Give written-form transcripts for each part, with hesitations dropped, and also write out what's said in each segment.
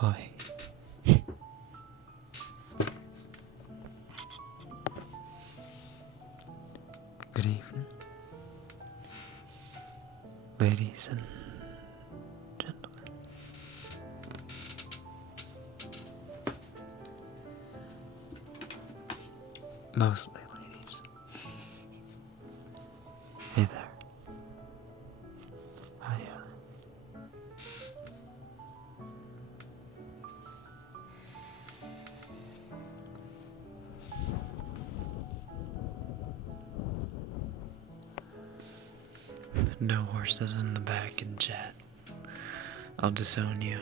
Hi. Good evening, ladies and gentlemen. Mostly ladies. Hey there. Hiya. No horses in the back in chat. I'll disown you.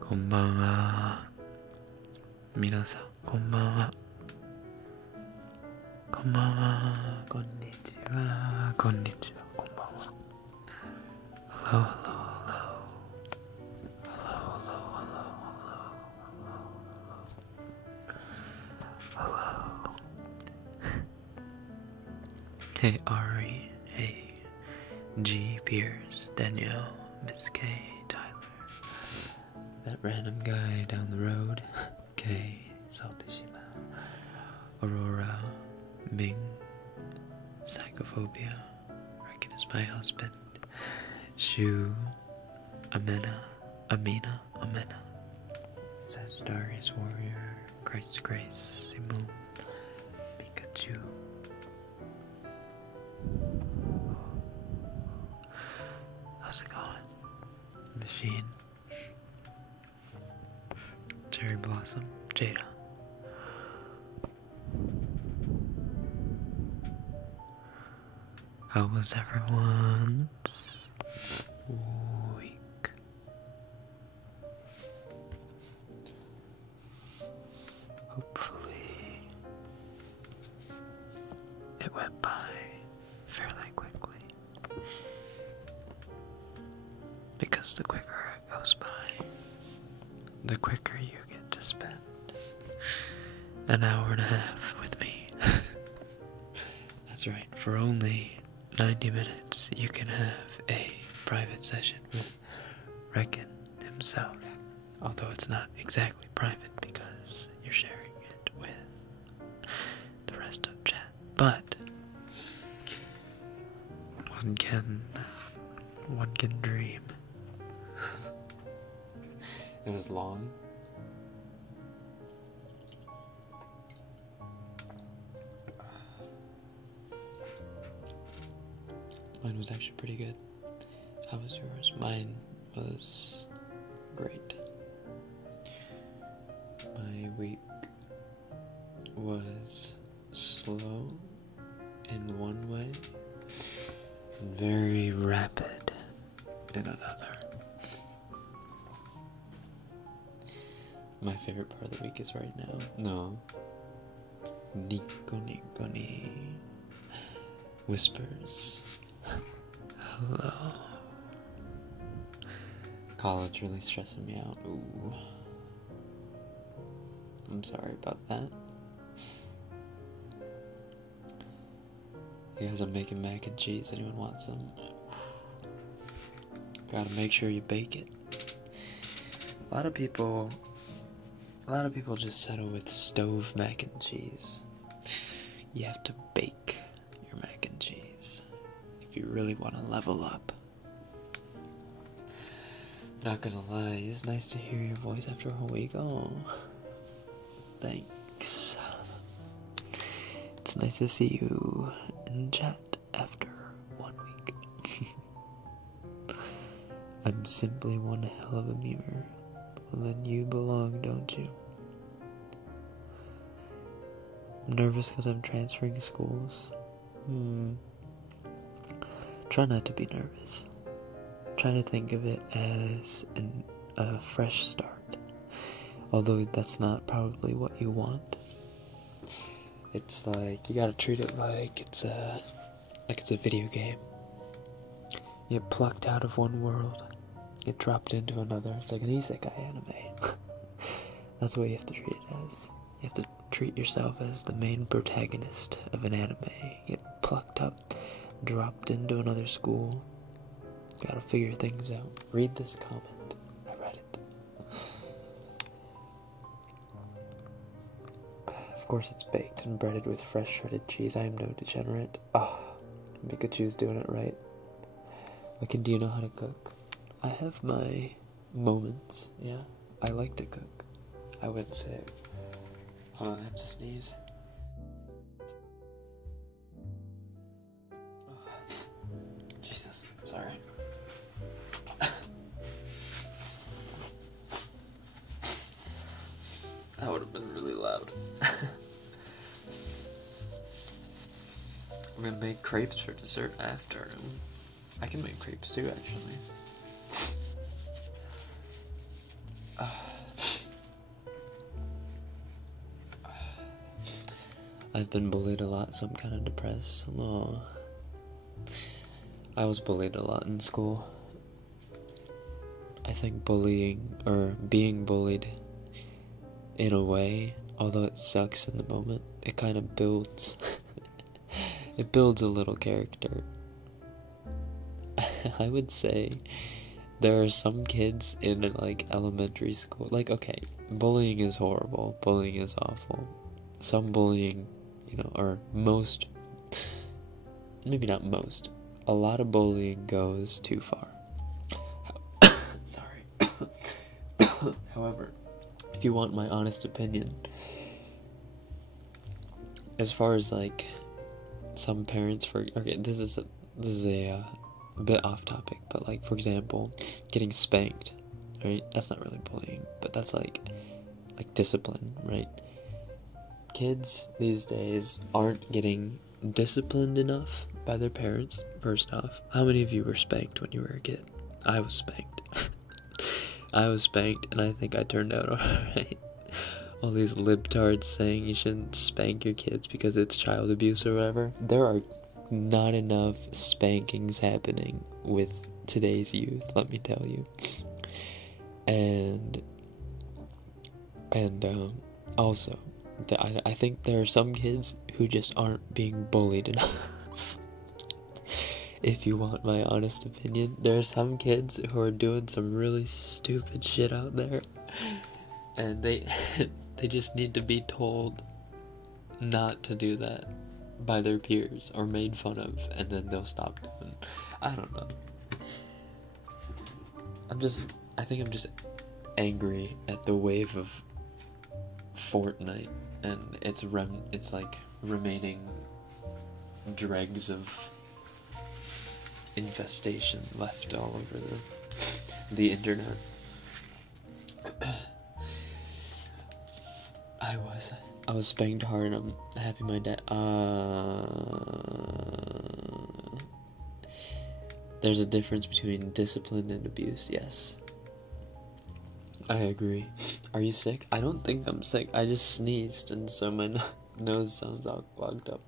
Konbanwa. Minasan, konbanwa. Konbanwa, konnichiwa, konnichiwa, konbanwa. Hello, hello, hello. Hello, hello, hello, hello, hello, hello. Hey Ari, hey G Pierce, Danielle, Miss K, Tyler, that random guy down the road, K, Saltishima, Aurora, Ming, Psychophobia, Rekken is my husband, Shu, Amina, Amena, Sagittarius Warrior, Grace, Simone, Pikachu. How's it going? Machine, Cherry Blossom, Jada. How was everyone's week? Hopefully, it went by fairly quickly. Because the quicker it goes by, the quicker you get to spend an hour and a half with me. That's right, for only 90 minutes you can have a private session with Rekken himself. Although it's not exactly private because you're sharing it with the rest of chat. But one can dream. It was long. Mine was actually pretty good. How was yours? Mine was great. My week was slow in one way, and very rapid in another. My favorite part of the week is right now. No. Nico ni. Whispers. Hello. College really stressing me out. Ooh. I'm sorry about that. You guys are making mac and cheese. Anyone want some? Gotta make sure you bake it. A lot of people just settle with stove mac and cheese. You have to bake your mac and cheese if you really want to level up. Not gonna lie, it's nice to hear your voice after a whole week. Oh, thanks. It's nice to see you in chat after 1 week. I'm simply one hell of a memer. Well, then you belong, don't you? I'm nervous because I'm transferring schools. Try not to be nervous. Try to think of it as a fresh start. Although that's not probably what you want. It's like, you gotta treat it like it's a video game. You get plucked out of one world, get dropped into another. It's like an isekai anime. That's what you have to treat it as. You have to treat yourself as the main protagonist of an anime. Get plucked up, dropped into another school. Gotta figure things out. Read this comment. I read it. Of course it's baked and breaded with fresh shredded cheese. I am no degenerate. Ah, Pikachu's doing it right. Rekken, do you know how to cook? I have my moments, yeah. I like to cook. I would say. Hold on, I have to sneeze. Oh, Jesus, I'm sorry. That would have been really loud. I'm gonna make crepes for dessert after. I can make crepes too, actually. I've been bullied a lot, so I'm kind of depressed. Oh. I was bullied a lot in school. I think bullying, or being bullied, in a way, although it sucks in the moment, it kind of builds, it builds a little character. I would say there are some kids in, like, elementary school, like, okay, bullying is horrible, bullying is awful. Some bullying, you know, or most, maybe not most, a lot of bullying goes too far. Sorry. However, if you want my honest opinion, as far as, like, some parents, okay, this is a bit off topic, but, like, for example, getting spanked, right? That's not really bullying, but that's like discipline, right? Kids these days aren't getting disciplined enough by their parents, first off. How many of you were spanked when you were a kid? I was spanked. I was spanked, and I think I turned out alright. All these libtards saying you shouldn't spank your kids because it's child abuse or whatever. There are not enough spankings happening with today's youth, let me tell you. And also, I think there are some kids who just aren't being bullied enough. If you want my honest opinion, there are some kids who are doing some really stupid shit out there, and they just need to be told not to do that by their peers or made fun of, and then they'll stop doing. I don't know. I think I'm just angry at the wave of Fortnite and it's like remaining dregs of infestation left all over the internet. I was spanked hard, and I'm happy my dad. There's a difference between discipline and abuse, yes. I agree. Are you sick? I don't think I'm sick. I just sneezed, and so my nose sounds all clogged up.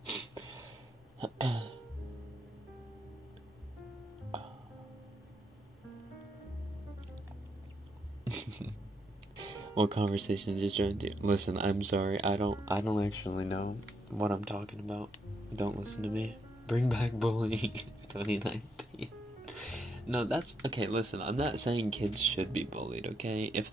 What conversation did you join to? Listen, I'm sorry. I don't actually know what I'm talking about. Don't listen to me. Bring back bullying 2019. No, that's okay. Listen, I'm not saying kids should be bullied, okay? If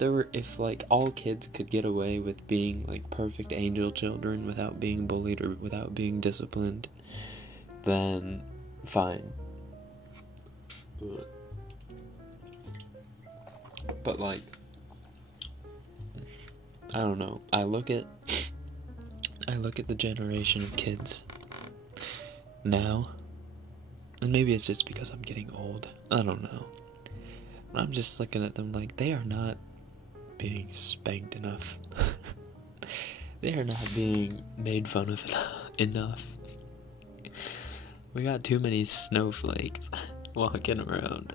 like all kids could get away with being like perfect angel children without being bullied or without being disciplined, then fine. But like, I don't know. I look at the generation of kids now, and maybe it's just because I'm getting old. I don't know. But I'm just looking at them like they are not being spanked enough. They are not being made fun of enough. We got too many snowflakes walking around.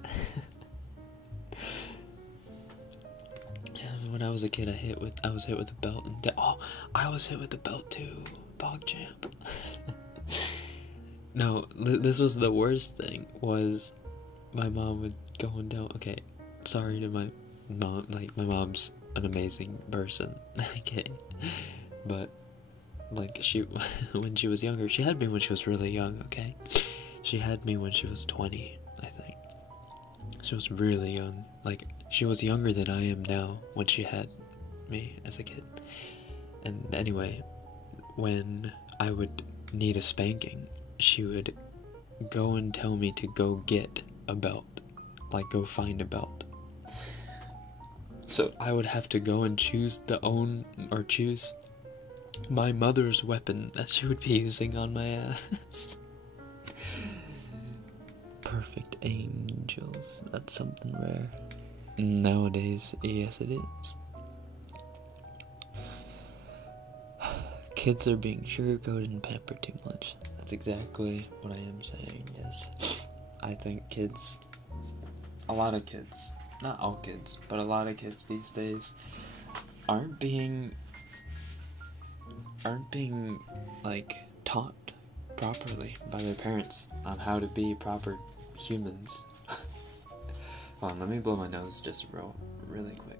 When I was a kid, I was hit with a belt and I was hit with a belt too. Bog champ. No, this was the worst thing. Was my mom would go down. Okay, sorry to my mom. Like, my mom's an amazing person. Okay, but like, she, when she was younger, she had me when she was really young, okay? She had me when she was 20, I think. She was really young. Like, she was younger than I am now when she had me as a kid. And anyway, when I would need a spanking, she would go and tell me to go get a belt. Like, go find a belt. So I would have to go and choose my mother's weapon that she would be using on my ass. Perfect angels. That's something rare. Nowadays, yes it is. Kids are being sugar-coated and pampered too much. That's exactly what I am saying, yes. I think a lot of kids, not all kids, but a lot of kids these days aren't being like taught properly by their parents on how to be proper humans. Hold on, let me blow my nose just really quick.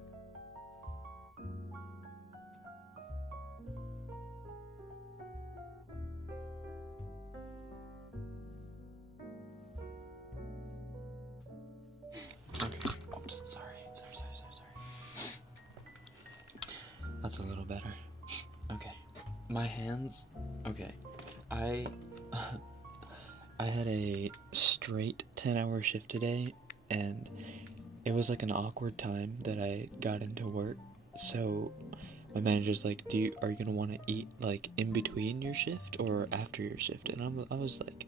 Okay, oops, sorry. That's a little better. Okay, my hands, okay, I had a straight 10-hour shift today, and it was like an awkward time that I got into work, so my manager's like, are you gonna want to eat like in between your shift or after your shift? And I was like,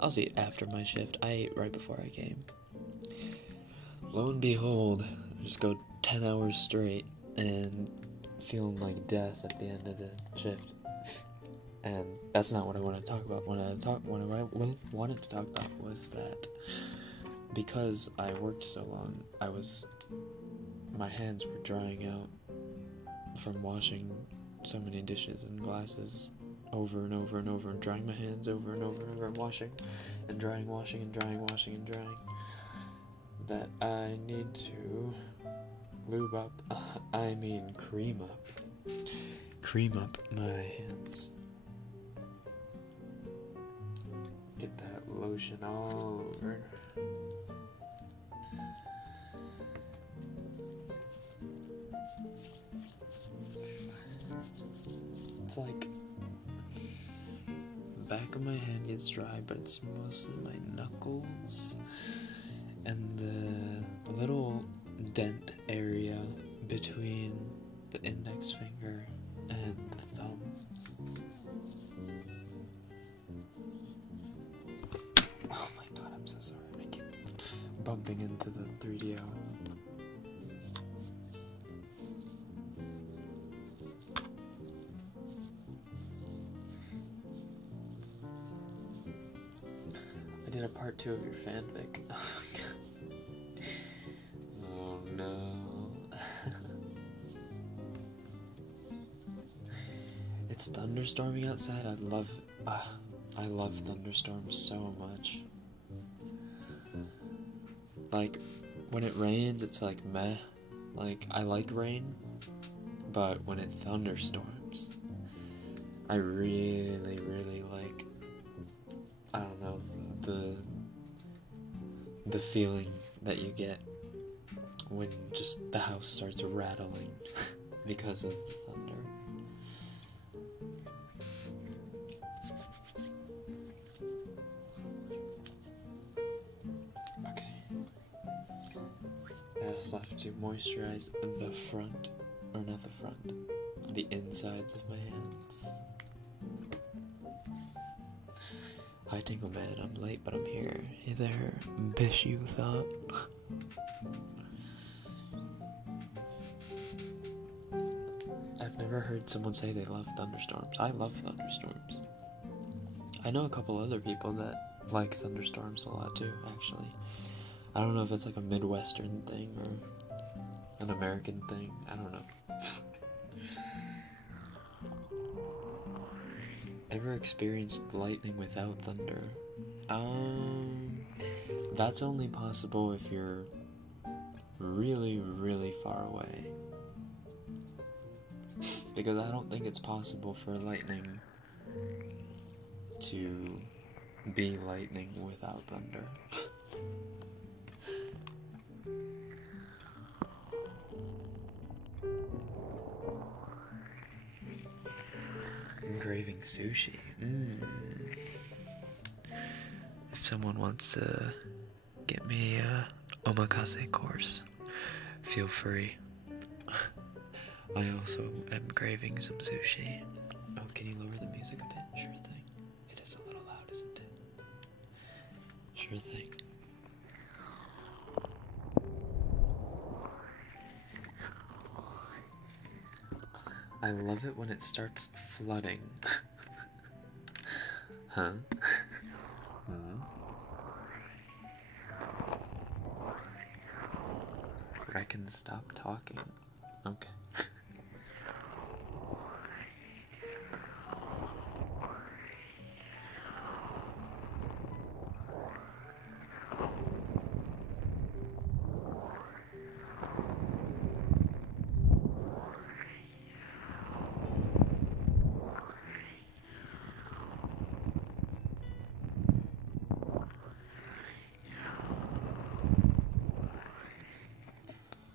I'll eat after my shift. I ate right before I came. Lo and behold, I just go 10 hours straight and feeling like death at the end of the shift. And that's not what I wanted to talk about. What I wanted to talk about was that because I worked so long, my hands were drying out from washing so many dishes and glasses over and over and over, and drying my hands over and over and over, and washing and drying, washing and drying, washing and drying, that I need to lube up, cream up my hands. Get that lotion all over. It's like the back of my hand gets dry, but it's mostly my knuckles and the little dent area between the index finger and the thumb. Oh my god, I'm so sorry. I keep bumping into the 3DO. I did a part 2 of your fanfic. Oh no. It's thunderstorming outside. I love thunderstorms so much. Like, when it rains, it's like meh. Like, I like rain, but when it thunderstorms, I really, really like, I don't know, the feeling that you get when just the house starts rattling because of the thunder. I also have to moisturize the front, or not the front, the insides of my hands. Hi Tingle Man, I'm late but I'm here. Hey there, bish you thought. I've never heard someone say they love thunderstorms. I love thunderstorms. I know a couple other people that like thunderstorms a lot too, actually. I don't know if it's like a Midwestern thing or an American thing. I don't know. Ever experienced lightning without thunder? That's only possible if you're really, really far away. Because I don't think it's possible for lightning to be lightning without thunder. I'm craving sushi. If someone wants to get me a omakase course, feel free. I also am craving some sushi. Oh, can you lower the music a bit? Sure thing. It is a little loud, isn't it? Sure thing. I love it when it starts flooding. Huh? Rekken, stop talking. Okay.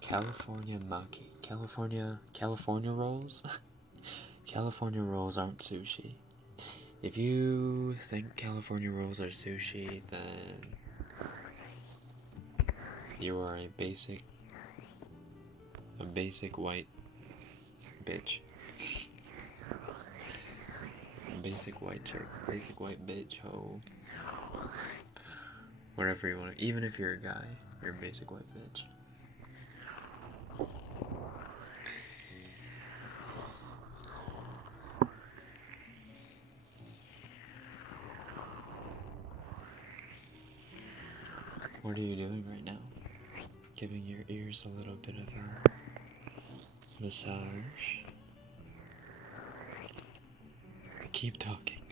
California maki. California rolls? California rolls aren't sushi. If you think California rolls are sushi, then you are a basic white bitch. Basic white chick, basic white bitch, ho. Whatever you want to, even if you're a guy, you're a basic white bitch. What are you doing right now? Giving your ears a little bit of a massage. Keep talking.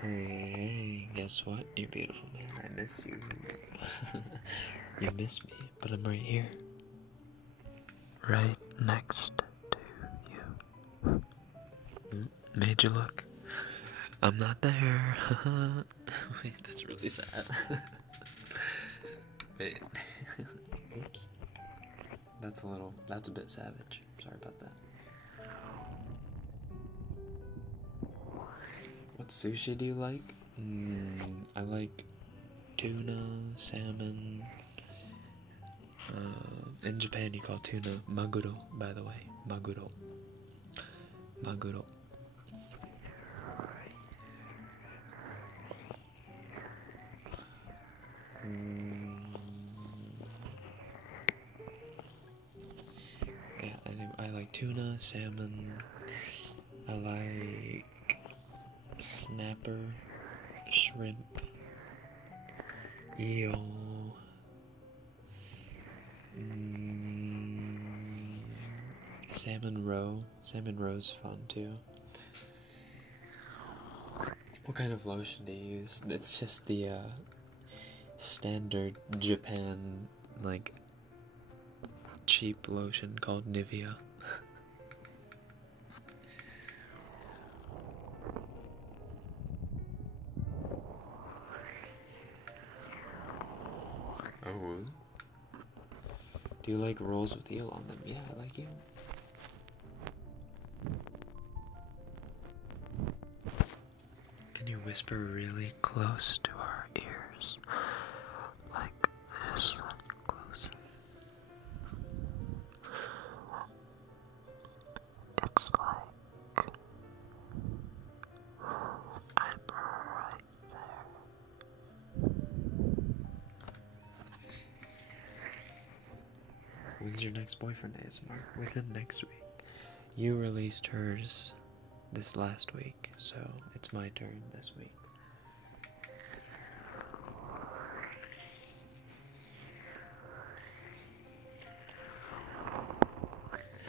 Hey, guess what, you beautiful man? I miss you. You miss me, but I'm right here. Right next to you. Made you look. I'm not there. Wait, that's really sad. Wait. Oops. That's a bit savage. Sorry about that. What sushi do you like? I like tuna, salmon. In Japan you call tuna maguro, by the way. Maguro. Yeah, I like tuna, salmon. I like snapper, shrimp, eel. Salmon roe. Salmon roe's fun too. What kind of lotion do you use? It's just the standard Japan, like, cheap lotion called Nivea. Oh. Do you like rolls with eel on them? Yeah, I like eel. Can you whisper really close to our ears? Like this close. It's like I'm right there. When's your next boyfriend ASMR? Within next week. You released hers this last week, so it's my turn this week.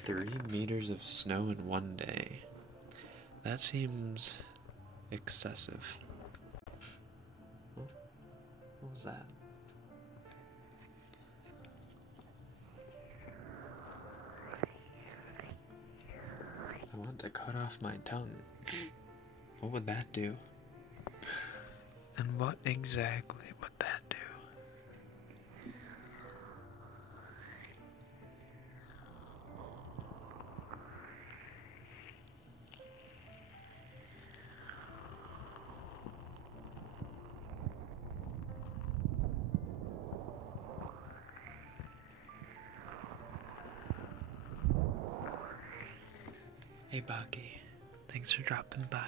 Three meters of snow in one day. That seems excessive. What was that? want to cut off my tongue. What would that do? And what exactly would that do? Hey Bucky, thanks for dropping by.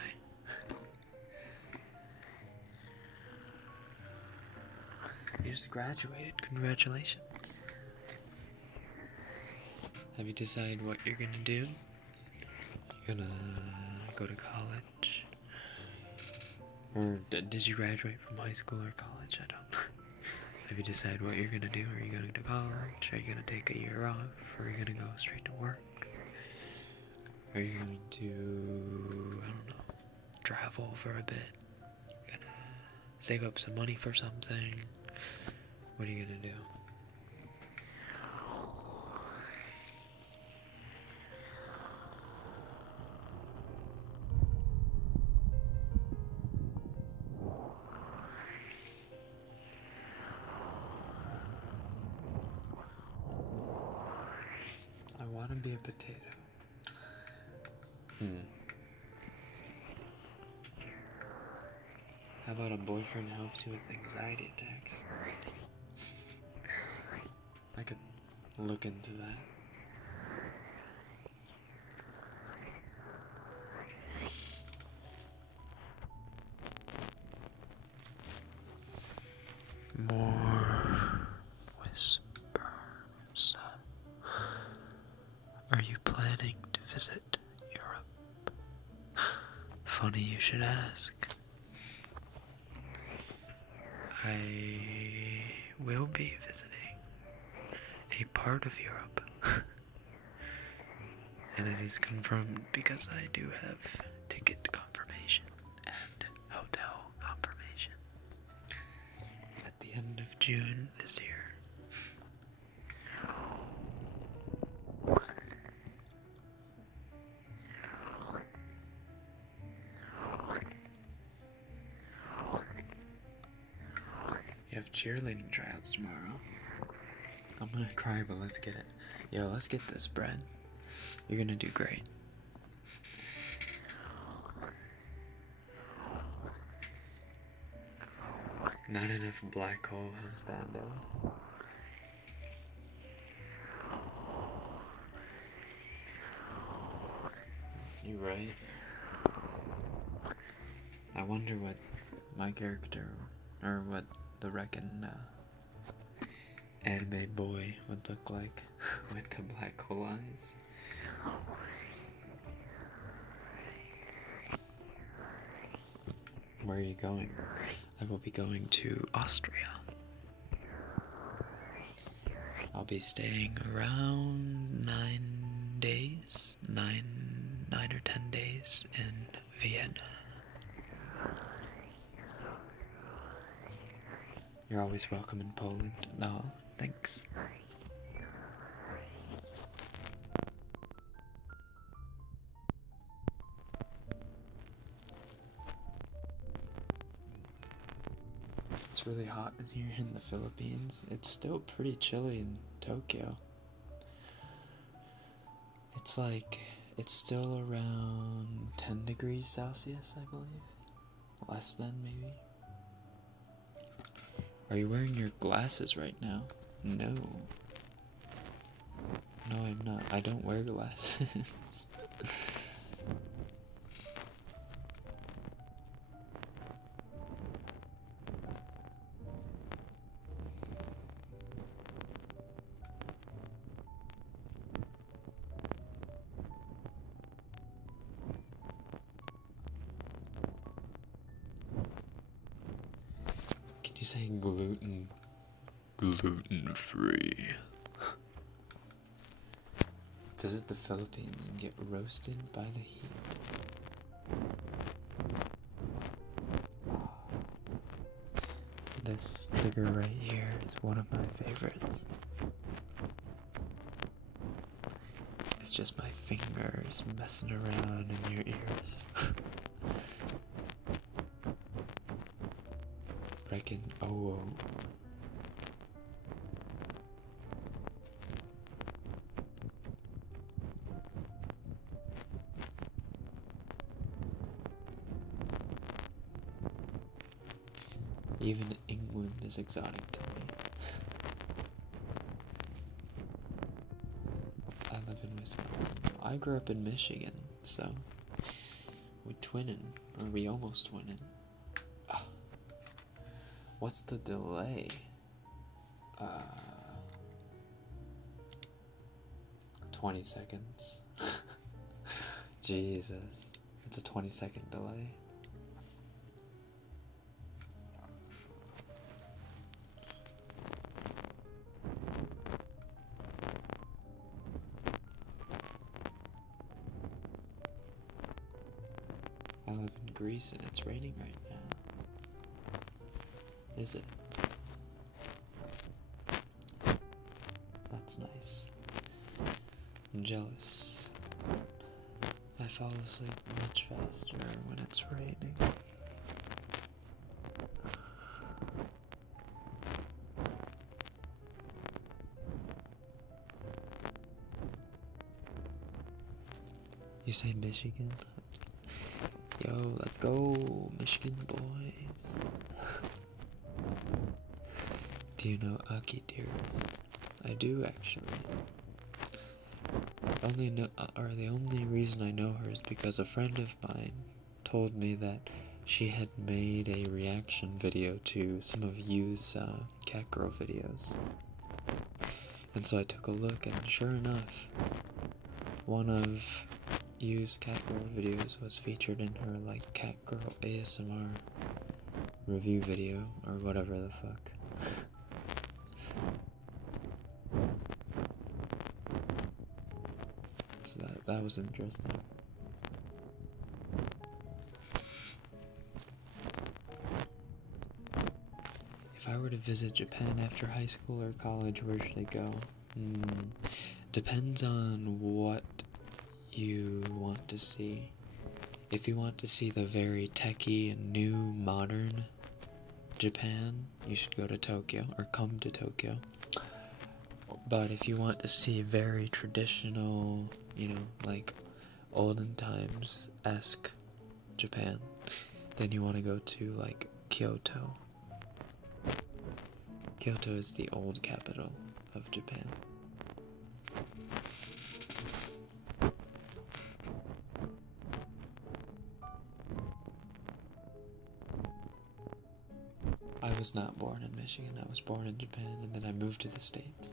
You just graduated, congratulations. Have you decided what you're gonna do? You're gonna go to college? Or did you graduate from high school or college? I don't know. Have you decided what you're gonna do? Are you going to college? Are you gonna take a year off? Or are you gonna go straight to work? Are you going to, I don't know, travel for a bit? You're gonna save up some money for something? What are you gonna do? I want to be a potato. How about a boyfriend helps you with anxiety attacks? I could look into that. More whispers. Are you planning to visit Europe? Funny you should ask. I will be visiting a part of Europe. And it is confirmed because I do have ticket confirmation and hotel confirmation at the end of June this year. You have cheerleading tryouts tomorrow. I'm gonna cry, but let's get it. Yo, let's get this, Brad. You're gonna do great. Not enough black hole husbandos. You right. I wonder what my character, or what the Rekken anime boy would look like with the black hole eyes. Where are you going? I will be going to Austria. I'll be staying around 9 days, 9 or 10 days in Vienna. You're always welcome in Poland. No, thanks. It's really hot in here in the Philippines. It's still pretty chilly in Tokyo. It's like, it's still around 10 degrees Celsius, I believe. Less than, maybe. Are you wearing your glasses right now? No. No, I'm not. I don't wear glasses. You say gluten-free. Visit the Philippines and get roasted by the heat. This trigger right here is one of my favorites. As it's just my fingers messing around in your ears. Rekken, oh. Even England is exotic to me. I live in Wisconsin. I grew up in Michigan, so we twinning, or we almost twinning. What's the delay? 20 seconds. Jesus. It's a 20-second delay. I live in Greece and it's raining right now. Is it? That's nice. I'm jealous. I fall asleep much faster when it's raining. You say Michigan? Yo, let's go, Michigan boys. Do you know Aki Dearest? I do, actually. The only reason I know her is because a friend of mine told me that she had made a reaction video to some of Yu's cat girl videos. And so I took a look, and sure enough, one of Yu's cat girl videos was featured in her, like, cat girl ASMR review video, or whatever the fuck. So that was interesting. If I were to visit Japan after high school or college, where should I go? Depends on what you want to see. If you want to see the very techy and new modern Japan, you should go to Tokyo, or come to Tokyo. But if you want to see very traditional, you know, like olden times-esque Japan, then you want to go to, like, Kyoto. Kyoto is the old capital of Japan. I was not born in Michigan, I was born in Japan, and then I moved to the States.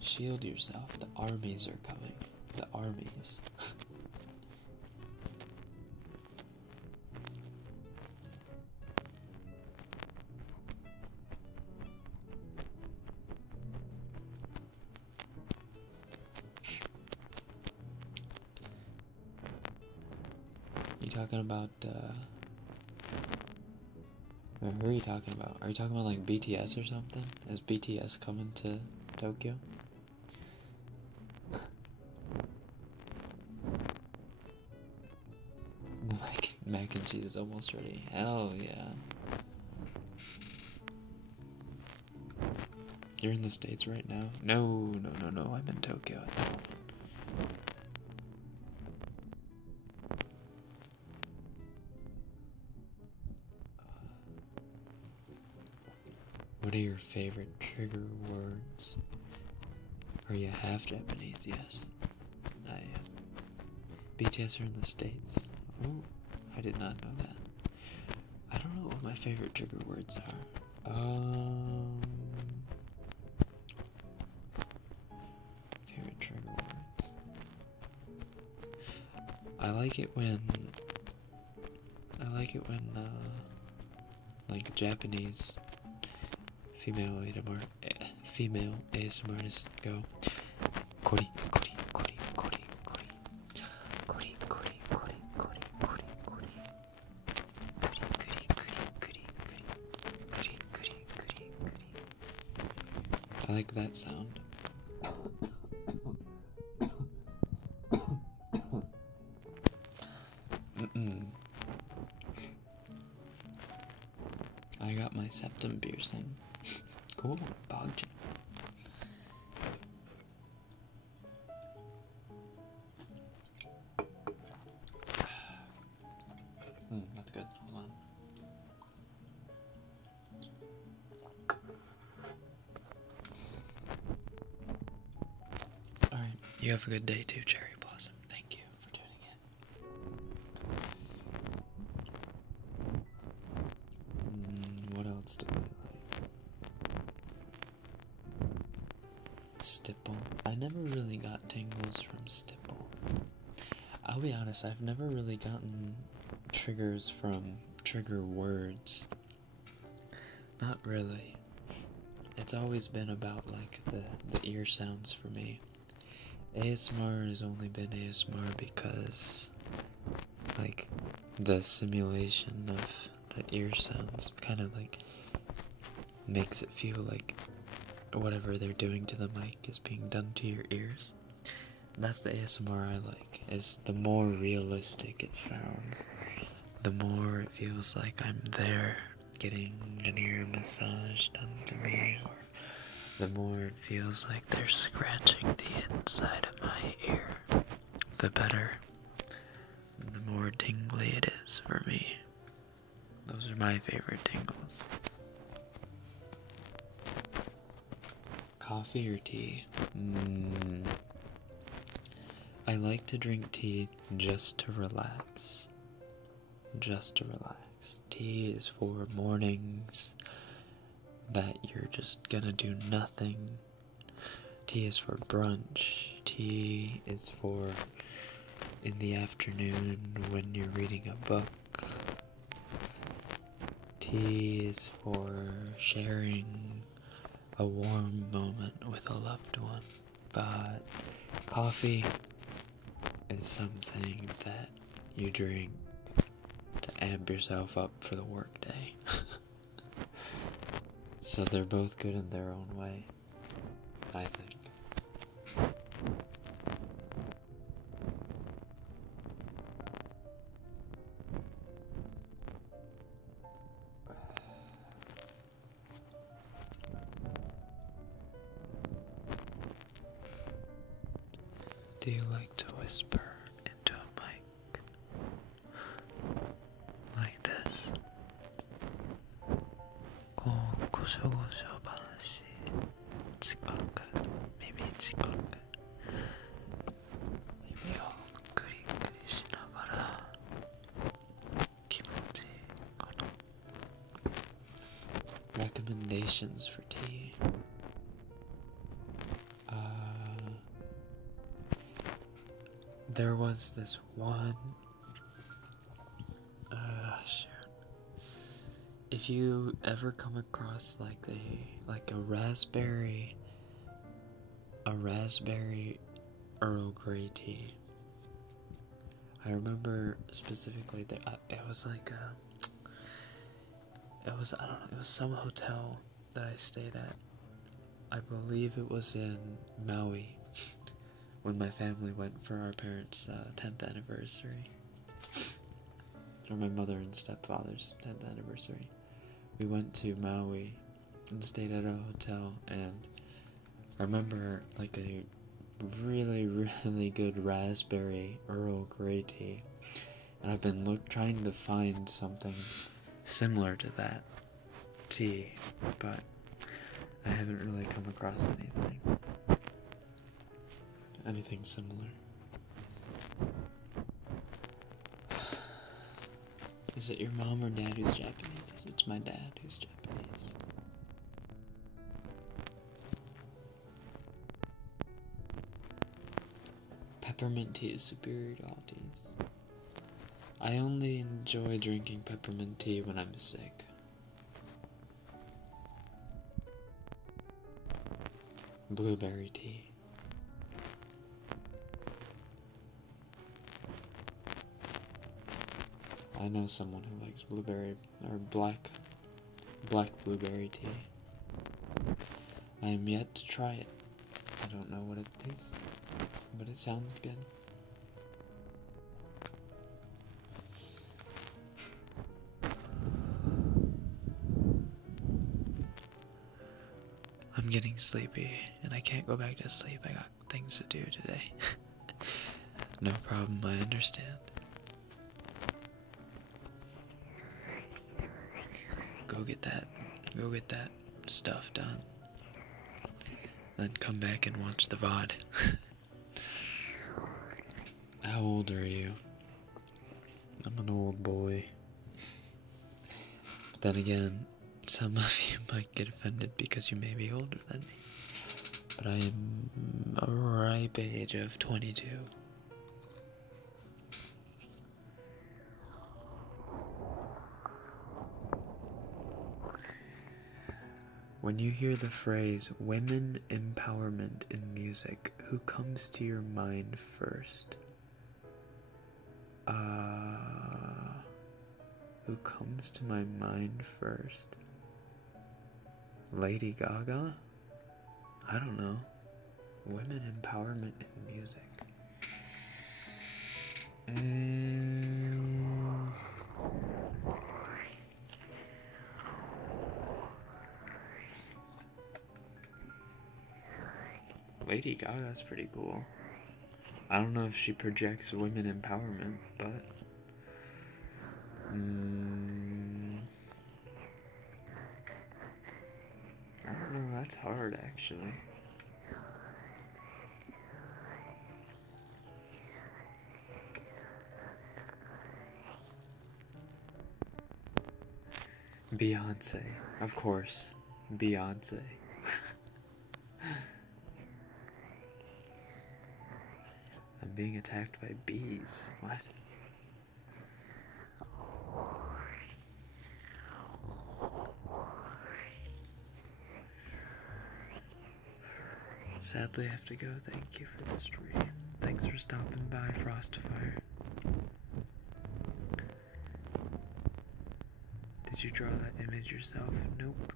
Shield yourself, the armies are coming. The armies. You talking about, or who are you talking about? Are you talking about, like, BTS or something? Is BTS coming to Tokyo? Mac and cheese is almost ready. Hell yeah. You're in the States right now? No, I'm in Tokyo at the moment. What are your favorite trigger words? Are you half Japanese? Yes, I am. BTS are in the States. Ooh, I did not know that. I don't know what my favorite trigger words are. Favorite trigger words. I like it when like Japanese female ASMR artists go kori kori kori kori kori kori kori kori kori kori kori kori I like that sound. I got my septum piercing. Cool, bog jam. That's good. Hold on. Alright, you have a good day too, Cherry Blossom. Thank you for tuning in. What else do I like? Stipple. I never really got tingles from Stipple. I'll be honest, I've never really gotten triggers from trigger words. Not really. It's always been about like the ear sounds for me. ASMR has only been ASMR because like the simulation of the ear sounds kind of like makes it feel like whatever they're doing to the mic is being done to your ears. That's the ASMR I like, is the more realistic it sounds, the more it feels like I'm there getting an ear massage done to me, or the more it feels like they're scratching the inside of my ear, the better, the more tingly it is for me. Those are my favorite tingles. Coffee or tea? I like to drink tea just to relax. Just to relax. Tea is for mornings that you're just gonna do nothing. Tea is for brunch. Tea is for in the afternoon when you're reading a book. Tea is for sharing a warm moment with a loved one. But coffee is something that you drink to amp yourself up for the workday. So they're both good in their own way, I think. Do you like to whisper into a mic? Like this? 고소고소話近く耳近く耳をクリクリしながら気持ちいいかな Recommendations for tea. There was this one. Shoot. If you ever come across like a raspberry Earl Grey tea. I remember specifically that it was like I don't know, it was some hotel that I stayed at. I believe it was in Maui. When my family went for our parents' 10th anniversary, or my mother and stepfather's 10th anniversary, we went to Maui and stayed at a hotel, and I remember like a really, really good raspberry Earl Grey tea, and I've been trying to find something similar to that tea, but I haven't really come across anything similar. Is it your mom or dad who's Japanese? It's my dad who's Japanese. Peppermint tea is superior to all teas. I only enjoy drinking peppermint tea when I'm sick. Blueberry tea. I know someone who likes blueberry or black blueberry tea. I am yet to try it. I don't know what it tastes like, but it sounds good. I'm getting sleepy, and I can't go back to sleep. I got things to do today. No problem, I understand. Go get that stuff done. Then come back and watch the VOD. How old are you? I'm an old boy. But then again, some of you might get offended because you may be older than me. But I am a ripe age of 22. When you hear the phrase women empowerment in music, who comes to your mind first? Who comes to my mind first? Lady Gaga? I don't know. Women empowerment in music. Lady Gaga's pretty cool. I don't know if she projects women empowerment, but I don't know, that's hard actually. Beyonce, of course. Beyonce. I'm being attacked by bees. What? Sadly, I have to go. Thank you for the stream. Thanks for stopping by, Frostfire. Did you draw that image yourself? Nope.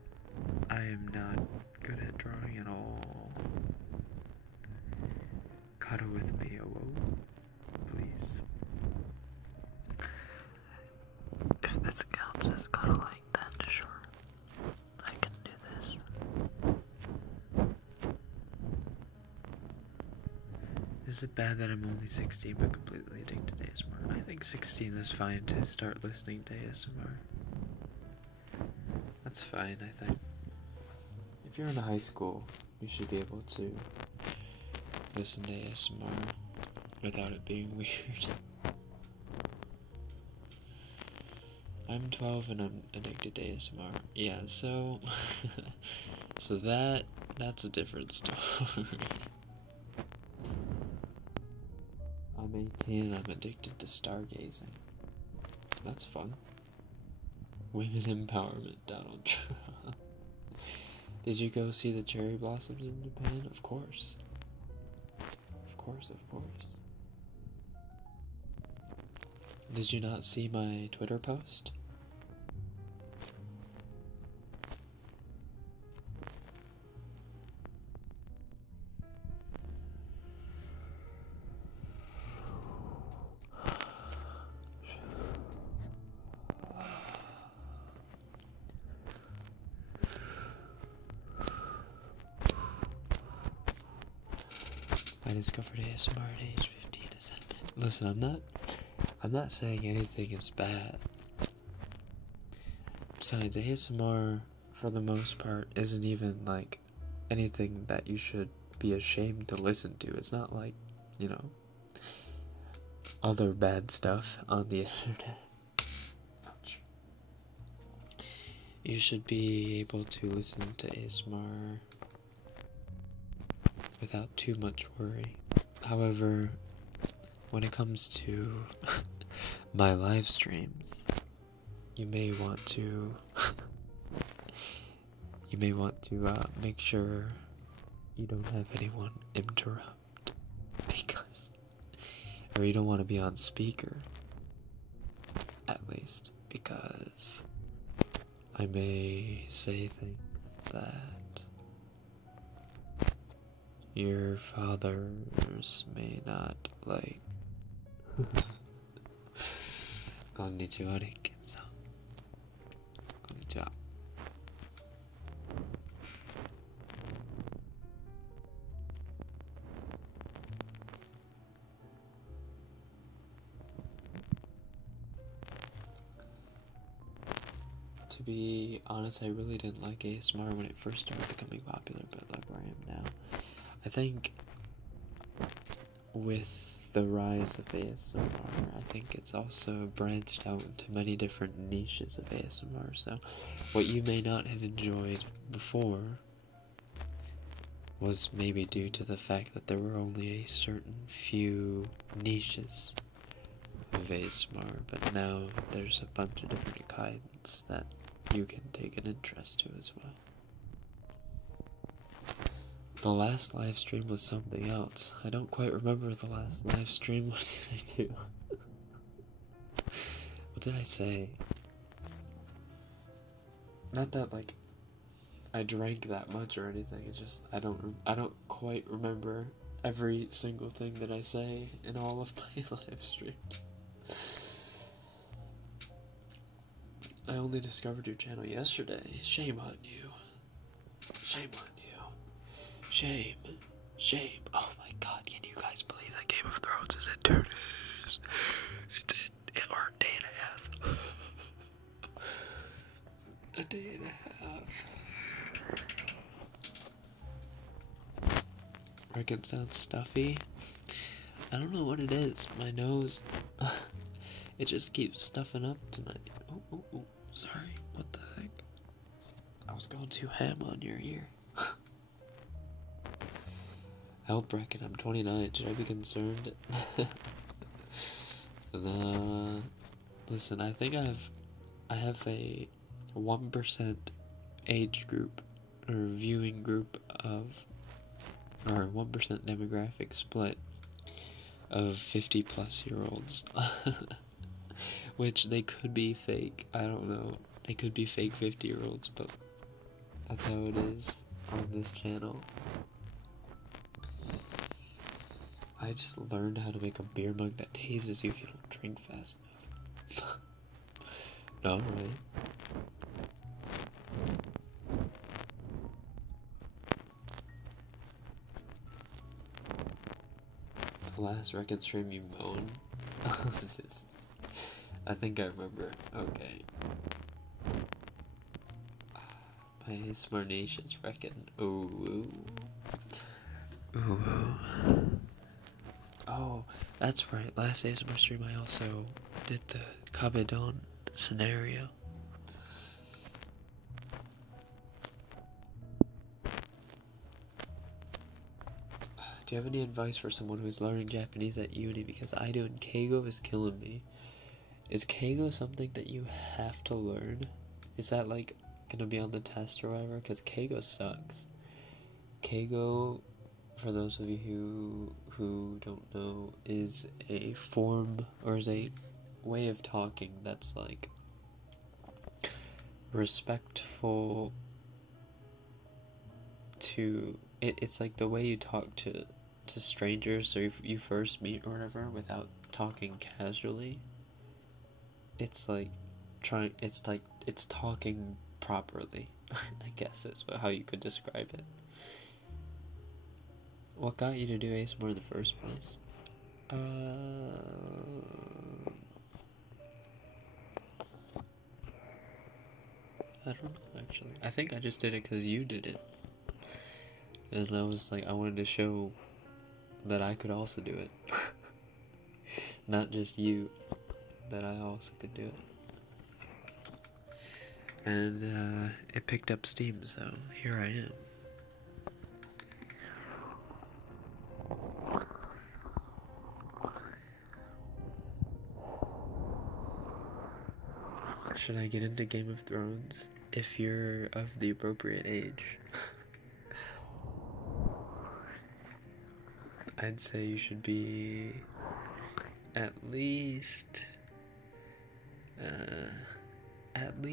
I am not good at drawing at all. Cuddle with me, oh, please. If this counts as cuddling, then sure. I can do this. Is it bad that I'm only 16 but completely addicted to ASMR? I think 16 is fine to start listening to ASMR. That's fine, I think. If you're in high school, you should be able to listen to ASMR without it being weird. I'm 12 and I'm addicted to ASMR. Yeah, so so that's a different story. I'm 18 and I'm addicted to stargazing. That's fun. Women empowerment, Donald Trump. Did you go see the cherry blossoms in Japan? Of course. Of course. Did you not see my Twitter post? I discovered ASMR at age 15 as a Listen, I'm not saying anything is bad. Besides, ASMR, for the most part, isn't even, like, anything that you should be ashamed to listen to. It's not like, you know, other bad stuff on the internet. Ouch. You should be able to listen to ASMR without too much worry. However, when it comes to my live streams, you may want to make sure you don't have anyone interrupt, or you don't want to be on speaker, at least, because I may say things that your fathers may not like. Konnichiwa, Rekken-san. Konnichiwa. To be honest, I really didn't like ASMR when it first started becoming popular, but look where I am now. I think with the rise of ASMR, I think it's also branched out into many different niches of ASMR, so what you may not have enjoyed before was maybe due to the fact that there were only a certain few niches of ASMR, but now there's a bunch of different kinds that you can take an interest to as well. The last live stream was something else. I don't quite remember the last live stream. What did I do? What did I say? Not that like I drank that much or anything. It's just I don't quite remember every single thing that I say in all of my live streams. I only discovered your channel yesterday. Shame on you. Shame on you. Shame. Shame. Oh my god, can you guys believe that Game of Thrones is in 2 days? Or a day and a half. A day and a half. Rekken sounds stuffy. I don't know what it is. My nose, it just keeps stuffing up tonight. Oh, sorry. What the heck? I was going too ham on your ear. Help, Rekken, I'm 29. Should I be concerned? Listen, I think I have a 1% age group, or viewing group of, or 1% demographic split of 50-plus-year-olds. Which they could be fake, I don't know. They could be fake 50-year-olds, but that's how it is on this channel. I just learned how to make a beer mug that tases you if you don't drink fast enough. No, right? The last Rekken stream you moaned? I think I remember. Okay. My ASMR nation's Rekken. Ooh. Oh, that's right. Last ASMR stream I also did the Kabedon scenario. Do you have any advice for someone who's learning Japanese at uni? Because I do, and Keigo is killing me. Is Keigo something that you have to learn? Is that like gonna be on the test or whatever? Because Keigo sucks. Keigo, for those of you who don't know, is a form, or is a way of talking that's like respectful to it's like the way you talk to strangers, or if you first meet or whatever, without talking casually. It's like it's talking properly. I guess is how you could describe it. What got you to do ASMR in the first place? I don't know, actually. I think I just did it because you did it. And I was like, I wanted to show that I could also do it. Not just you, that I also could do it. And it picked up steam, so here I am. Should I get into Game of Thrones? If you're of the appropriate age. I'd say you should be at least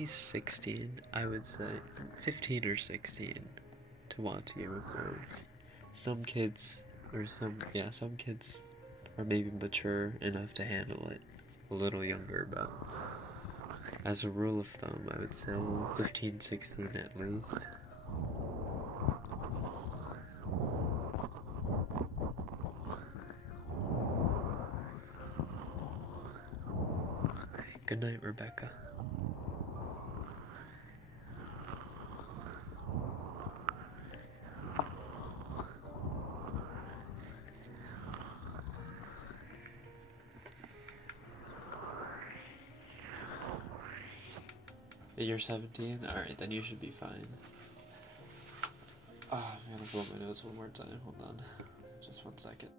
16, I would say 15 or 16 to watch Game of Thrones. some kids, or some kids are maybe mature enough to handle it a little younger, but as a rule of thumb, I would say 15, 16 at least. Good night, Rebecca. You're 17? Alright, then you should be fine. Oh, I'm gonna blow my nose one more time. Hold on. Just 1 second.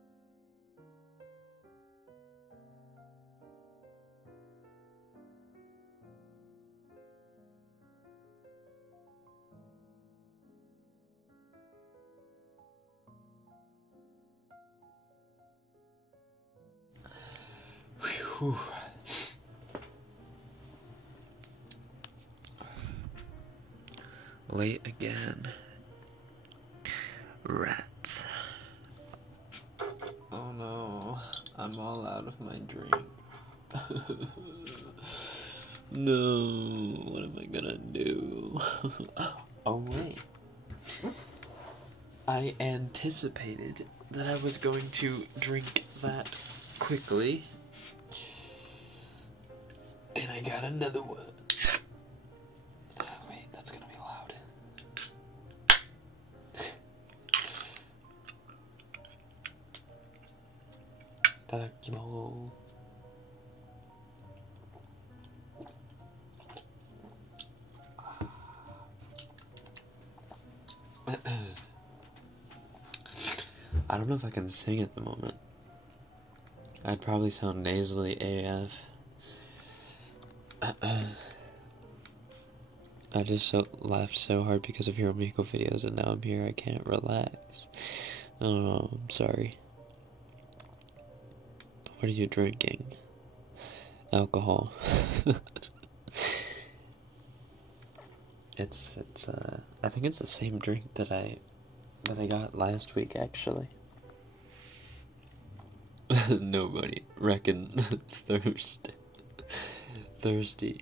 Whew. Late again. Rats. Oh no, I'm all out of my drink. No, what am I gonna do? Oh wait. I anticipated that I was going to drink that quickly. And I got another one. Wait, that's gonna be loud. Itadakimasu. I don't know if I can sing at the moment. I'd probably sound nasally AF. I just laughed so hard because of Hiromiko videos, and now I'm here. I can't relax. Oh, I'm sorry. What are you drinking? Alcohol. It's I think it's the same drink that I got last week, actually. Nobody. Rekken. Thirsty.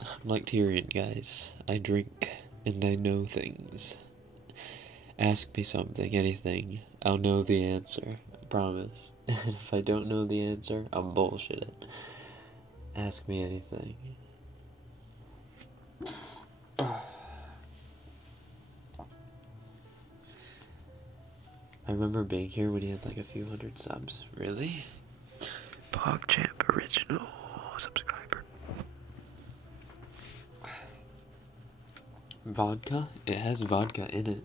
I'm like Tyrion, guys. I drink and I know things. Ask me something, anything. I'll know the answer. I promise. If I don't know the answer, I'm bullshitting. Ask me anything. I remember being here when he had like a few hundred subs. Really? PogChamp original subscriber. Vodka? It has vodka in it.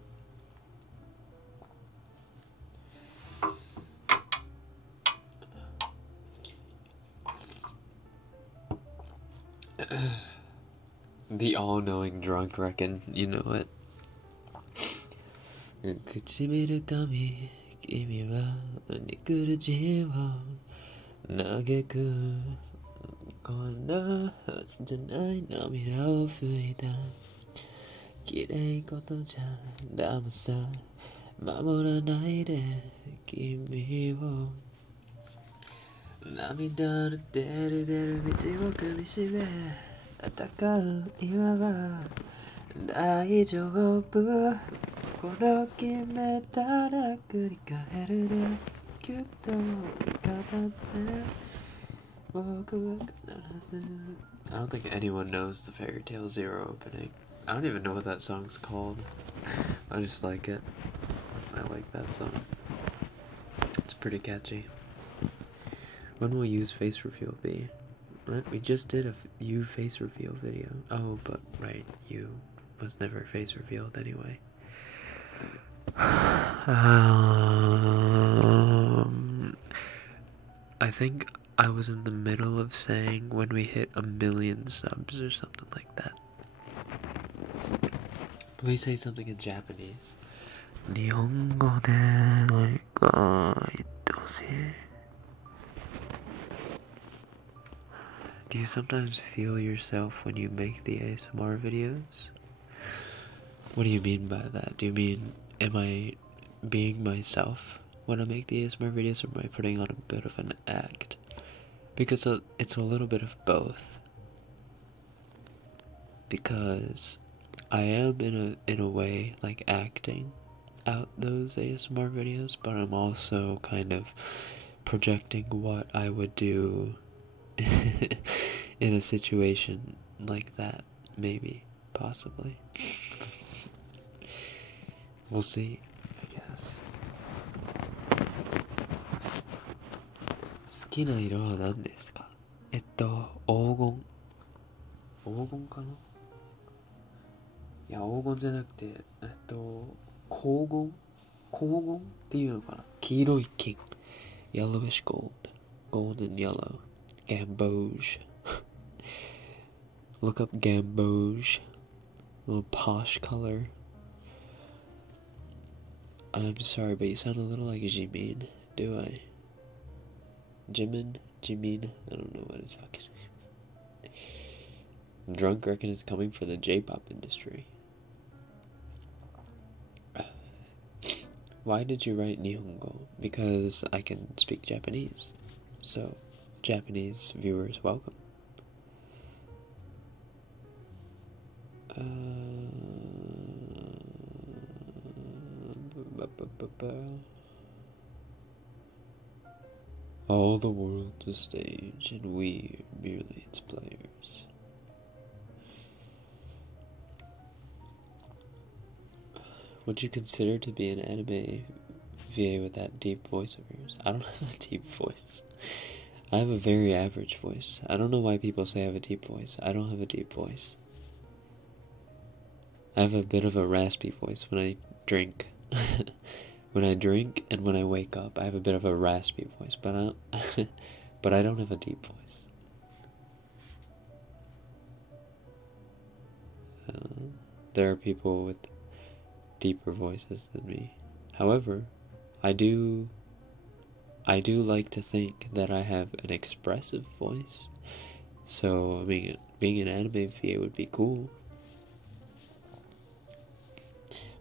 The all-knowing drunk Rekken, you know it. 唇噛み君は憎る字を嘆くこんなはずじゃない涙を拭いた綺麗事じゃダメさ守らないで君を涙の出る道を噛みしめ戦う今は大丈夫この決めたら繰り返るねきっと語って僕は必ず I don't think anyone knows the Fairy Tail Zero opening. I don't even know what that song's called. I just like it. I like that song. It's pretty catchy. When will Yu's face reveal be? What? We just did a Yu face reveal video. Oh, but right, Yu was never face revealed anyway. I think I was in the middle of saying when we hit 1 million subs or something like that. Please say something in Japanese. 日本語で何か言ってほしい. Do you sometimes feel yourself when you make the ASMR videos? What do you mean by that? Do you mean am I being myself when I make the ASMR videos, or am I putting on a bit of an act? Because it's a little bit of both. Because I am in a way like acting out those ASMR videos, but I'm also kind of projecting what I would do in a situation like that, maybe, possibly. We'll see, I guess. 好きな色は何ですか？黄金。黄金かな？いや、黄金じゃなくて、黄金っていうのかな？黄色い金。Yellowish gold. Golden yellow. Gamboge. Look up Gamboge. Little posh color. I'm sorry, but you sound a little like Jimin. Do I? Jimin? I don't know what his fucking... I'm drunk. Rekken is coming for the J-pop industry. Why did you write Nihongo? Because I can speak Japanese. So, Japanese viewers, welcome. All the world's a stage, and we are merely its players. Would you consider to be an anime VA with that deep voice of yours? I don't have a deep voice. I have a very average voice. I don't know why people say I have a deep voice. I don't have a deep voice. I have a bit of a raspy voice when I drink. When I drink and when I wake up, I have a bit of a raspy voice, but I don't have a deep voice. There are people with deeper voices than me. However, I do like to think that I have an expressive voice. So, I mean, being an anime VA would be cool.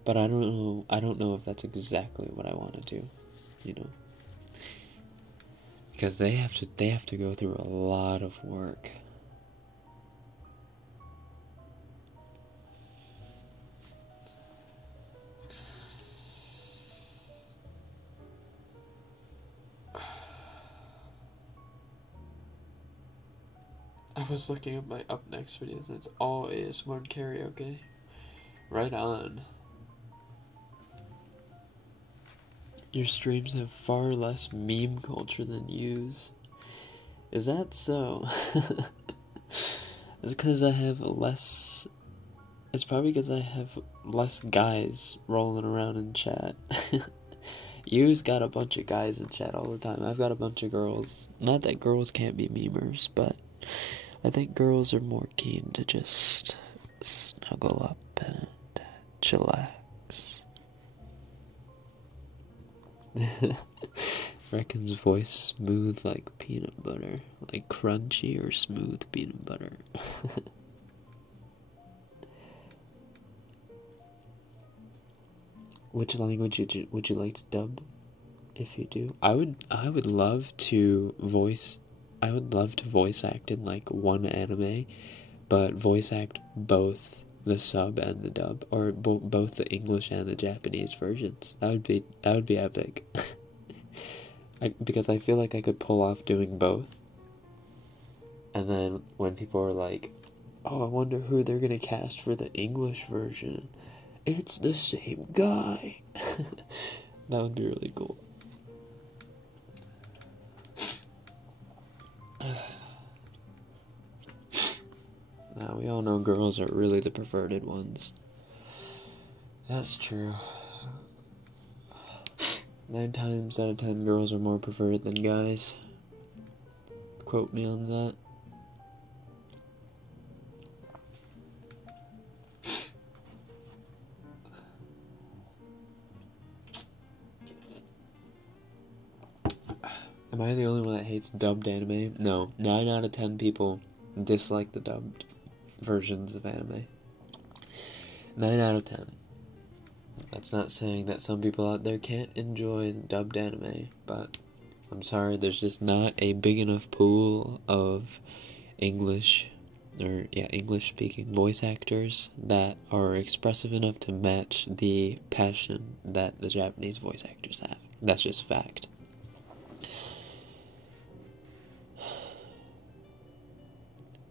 But I don't know if that's exactly what I want to do, you know. Because they have to go through a lot of work. I was looking at my up next videos and it's all ASMR and karaoke. Right on. Your streams have far less meme culture than yous. Is that so? It's because I have less... It's probably because I have less guys rolling around in chat. Yous got a bunch of guys in chat all the time. I've got a bunch of girls. Not that girls can't be memers, but I think girls are more keen to just snuggle up and chillax. Rekken's voice smooth like peanut butter. Like crunchy or smooth peanut butter. Which language would you like to dub? If you do, I would love to voice act in like one anime, but voice act both the sub and the dub, or both the English and the Japanese versions. That would be epic. Because I feel like I could pull off doing both. And then when people are like, "Oh, I wonder who they're gonna cast for the English version," it's the same guy. That would be really cool. Now, we all know girls are really the perverted ones. That's true. 9 times out of 10 girls are more perverted than guys. Quote me on that. Am I the only one that hates dubbed anime? No. 9 out of 10 people dislike the dubbed versions of anime. 9 out of 10. That's not saying that some people out there can't enjoy dubbed anime, but I'm sorry, there's just not a big enough pool of English speaking voice actors that are expressive enough to match the passion that the Japanese voice actors have. That's just fact.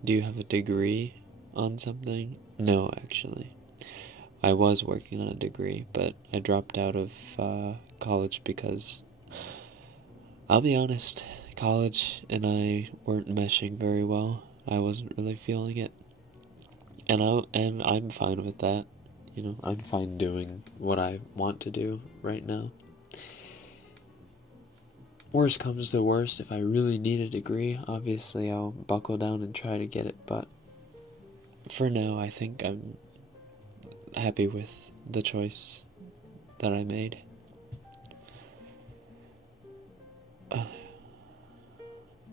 Do you have a degree on something? No, actually. I was working on a degree, but I dropped out of college because, I'll be honest, college and I weren't meshing very well. I wasn't really feeling it. And I'm fine with that. You know, I'm fine doing what I want to do right now. Worst comes to worst, if I really need a degree, obviously I'll buckle down and try to get it, but for now I think I'm happy with the choice that I made.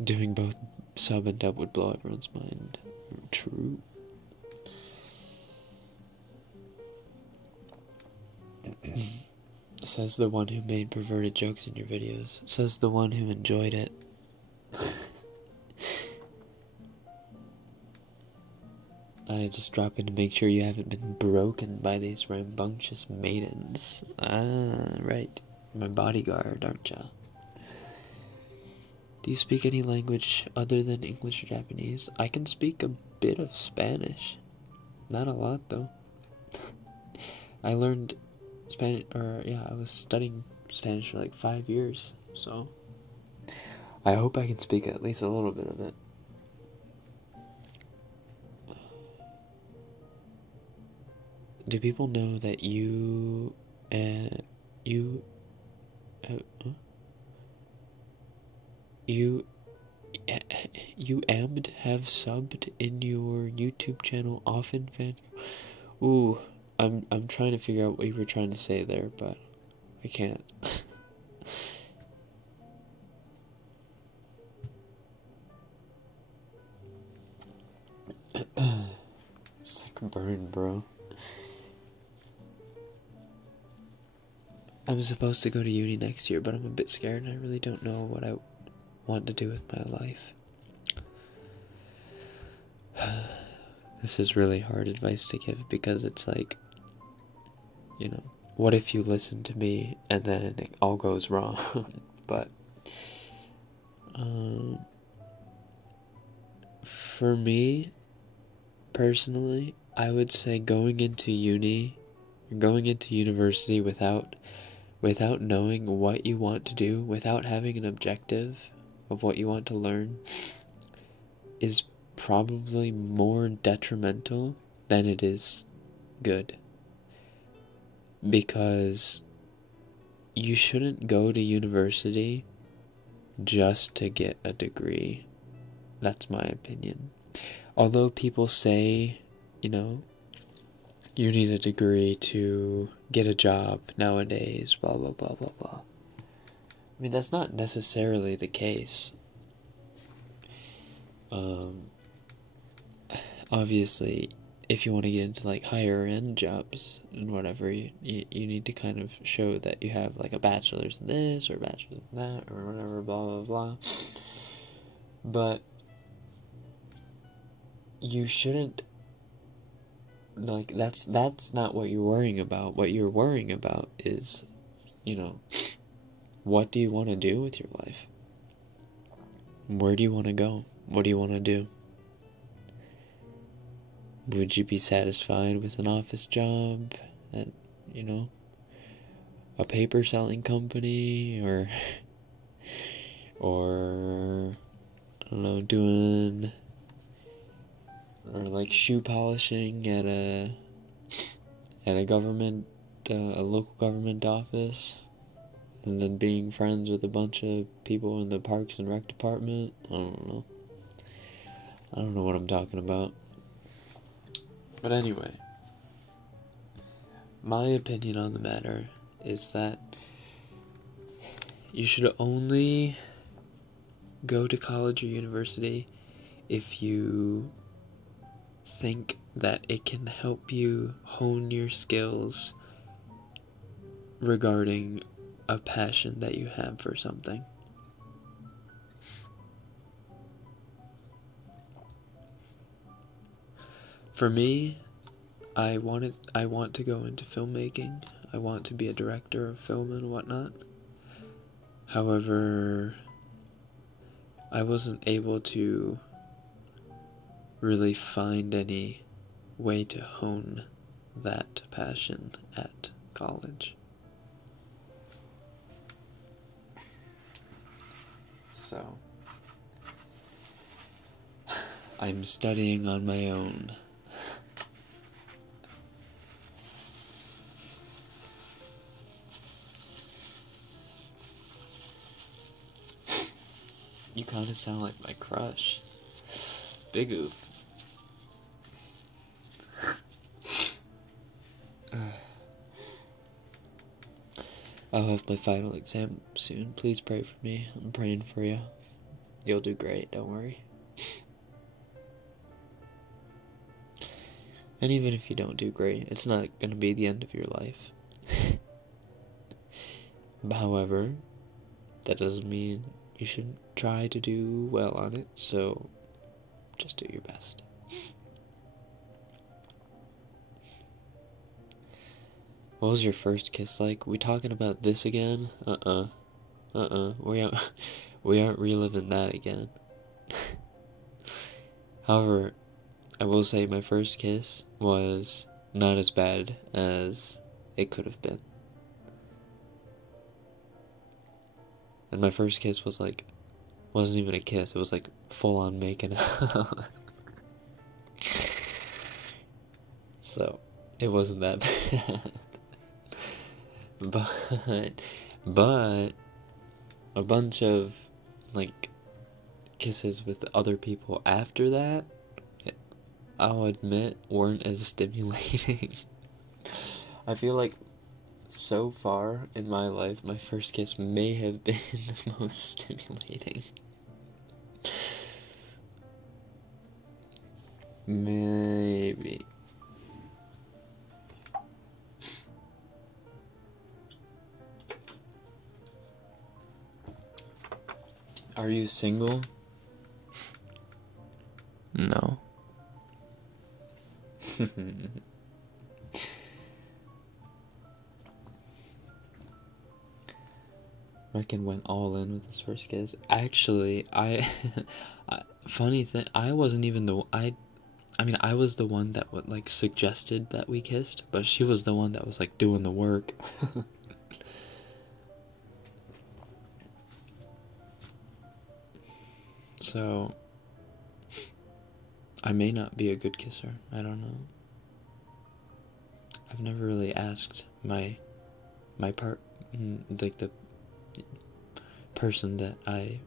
Doing both sub and dub would blow everyone's mind. True. Says the one who made perverted jokes in your videos. Says the one who enjoyed it. I just drop in to make sure you haven't been broken by these rambunctious maidens. Ah, right. My bodyguard, aren't ya? Do you speak any language other than English or Japanese? I can speak a bit of Spanish. Not a lot, though. I learned Spanish, I was studying Spanish for like 5 years, so I hope I can speak at least a little bit of it. Do people know that you ammed have subbed in your YouTube channel often, fan? Ooh, I'm trying to figure out what you were trying to say there, but I can't. Sick burn, bro. I'm supposed to go to uni next year, but I'm a bit scared and I really don't know what I want to do with my life. This is really hard advice to give because it's like, you know, what if you listen to me and then it all goes wrong? But for me personally, I would say going into university without knowing what you want to do, without having an objective of what you want to learn, is probably more detrimental than it is good. Because you shouldn't go to university just to get a degree. That's my opinion. Although people say, you know, you need a degree to get a job nowadays, blah, blah, blah, blah, blah. I mean, that's not necessarily the case. Obviously, if you want to get into, like, higher-end jobs and whatever, you need to kind of show that you have, like, a bachelor's in this or a bachelor's in that or whatever, blah, blah, blah. But you shouldn't, like, that's not what you're worrying about. What you're worrying about is, you know, what do you want to do with your life? Where do you want to go? What do you want to do? Would you be satisfied with an office job at, you know, a paper selling company or I don't know, doing, or like shoe polishing at a government, a local government office, and then being friends with a bunch of people in the Parks and Rec department? I don't know what I'm talking about. But anyway, my opinion on the matter is that you should only go to college or university if you think that it can help you hone your skills regarding a passion that you have for something. For me, I want to go into filmmaking. I want to be a director of film and whatnot. However, I wasn't able to really find any way to hone that passion at college. So, I'm studying on my own. You kind of sound like my crush. Big Oop. I'll have my final exam soon. Please pray for me. I'm praying for you. You'll do great, don't worry. And even if you don't do great, it's not going to be the end of your life. However, that doesn't mean you should try to do well on it, so just do your best. What was your first kiss like? We talking about this again? We aren't reliving that again. However, I will say my first kiss was not as bad as it could have been. And my first kiss was like, wasn't even a kiss, it was like full on making out. So, it wasn't that bad. But a bunch of like kisses with other people after that, I'll admit, weren't as stimulating. I feel like so far in my life, my first kiss may have been the most stimulating. Maybe. Are you single? No. Rekken went all in with his first kiss. Actually, funny thing, I wasn't even I mean, I was the one that would, like, suggested that we kissed, but she was the one that was, like, doing the work. So, I may not be a good kisser. I don't know. I've never really asked my like the person that I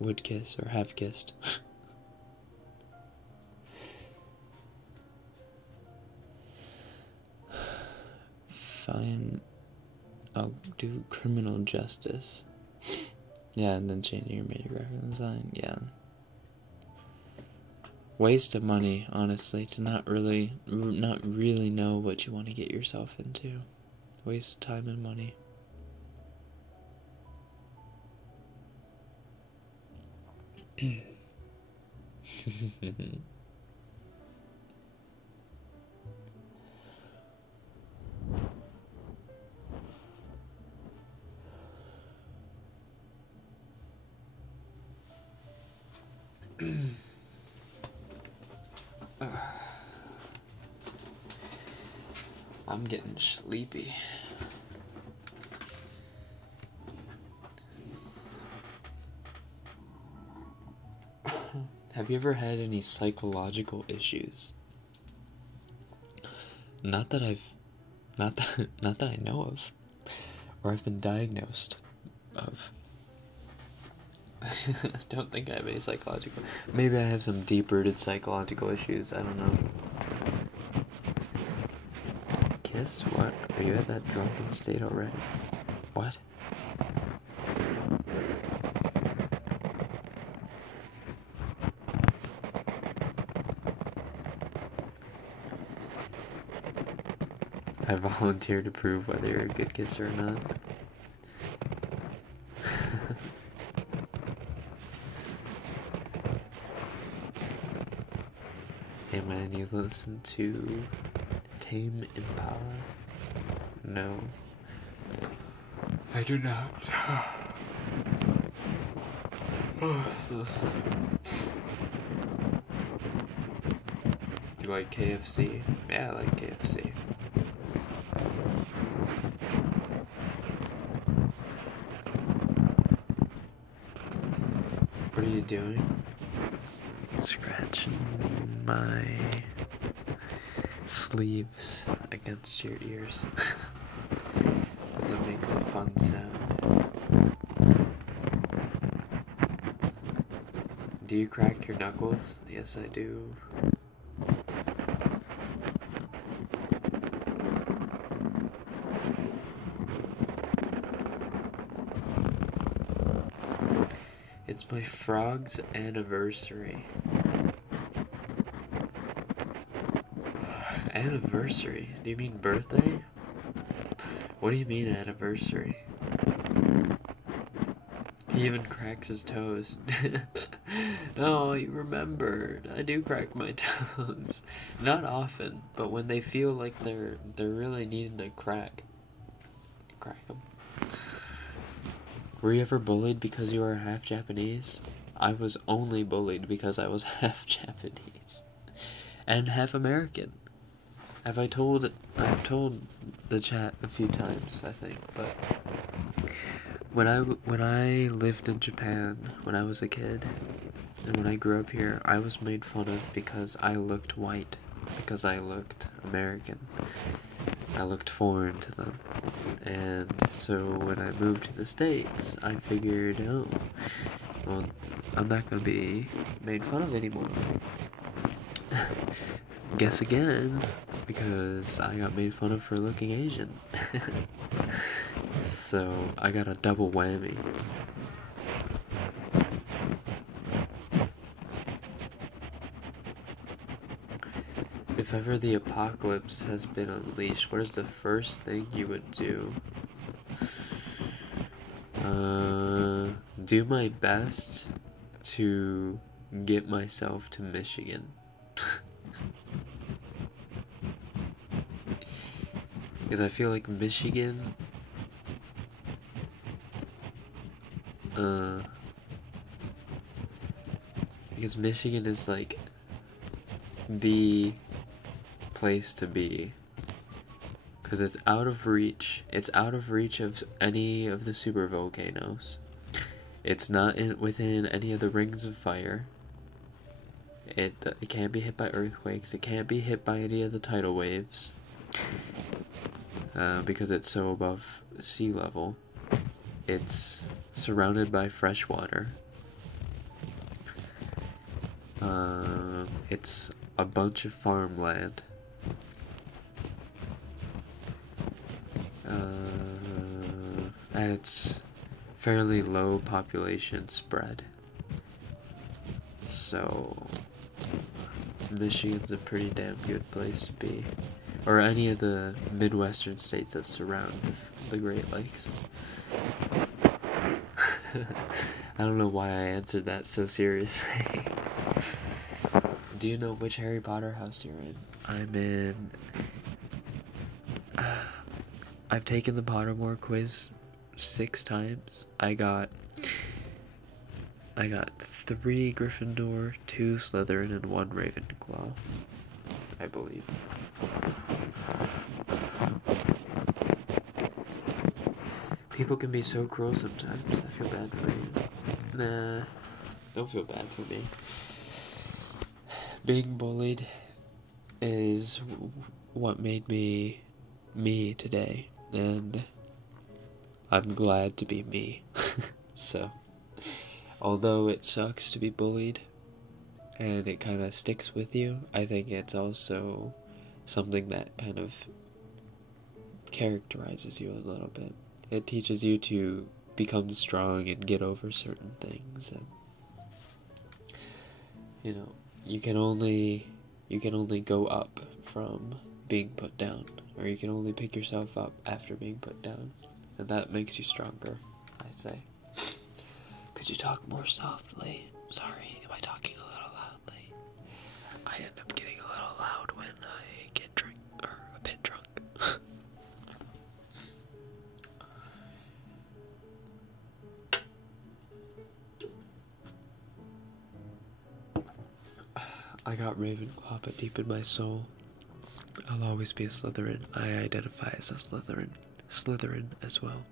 would kiss or have kissed. Fine, I'll do criminal justice. Yeah, and then changing your major graphic design. Yeah. Waste of money, honestly, to not really know what you want to get yourself into. Waste of time and money. I'm getting sleepy. Have you ever had any psychological issues? Not that I know of, or I've been diagnosed of. I don't think I have any psychological. Maybe I have some deep-rooted psychological issues. I don't know. Kiss? What? Are you at that drunken state already? What? I volunteer to prove whether you're a good kisser or not. Hey man, you listen to Tame Impala? No. I do not. Do you like KFC? Yeah, I like KFC. What are you doing? Scratching my sleeves against your ears. Because it makes a fun sound. Do you crack your knuckles? Yes, I do. It's my frog's anniversary. Anniversary? Do you mean birthday? What do you mean anniversary? He even cracks his toes. Oh, you remembered. I do crack my toes. Not often, but when they feel like they're really needing to crack them. Were you ever bullied because you were half Japanese? I was only bullied because I was half Japanese and half American. I've told the chat a few times, I think, but when I lived in Japan when I was a kid, and when I grew up here, I was made fun of because I looked white, because I looked American. I looked foreign to them. And so when I moved to the States, I figured, oh, well, I'm not going to be made fun of anymore. Guess again, because I got made fun of for looking Asian. So I got a double whammy. If ever the apocalypse has been unleashed, what is the first thing you would do? Do my best to get myself to Michigan. Because I feel like Michigan, because Michigan is like the place to be, because it's out of reach of any of the super volcanoes. It's not within any of the rings of fire. It can't be hit by earthquakes. It can't be hit by any of the tidal waves, because it's so above sea level. It's surrounded by fresh water. It's a bunch of farmland. And it's fairly low population spread. So Michigan's a pretty damn good place to be. Or any of the Midwestern states that surround the Great Lakes. I don't know why I answered that so seriously. Do you know which Harry Potter house you're in? I'm in... I've taken the Pottermore quiz 6 times. I got 3 Gryffindor, 2 Slytherin, and 1 Ravenclaw, I believe. People can be so cruel sometimes. I feel bad for you. Nah, don't feel bad for me. Being bullied is what made me me today, and I'm glad to be me. So, although it sucks to be bullied and it kind of sticks with you, I think it's also something that kind of characterizes you a little bit. It teaches you to become strong and get over certain things, and you know, you can only go up from being put down. or you can only pick yourself up after being put down. And that makes you stronger, I say. Could you talk more softly? Sorry, am I talking a little loudly? I end up getting a little loud when I get a bit drunk. I got Ravenclaw, but deep in my soul, I'll always be a Slytherin. I identify as a Slytherin. Slytherin as well.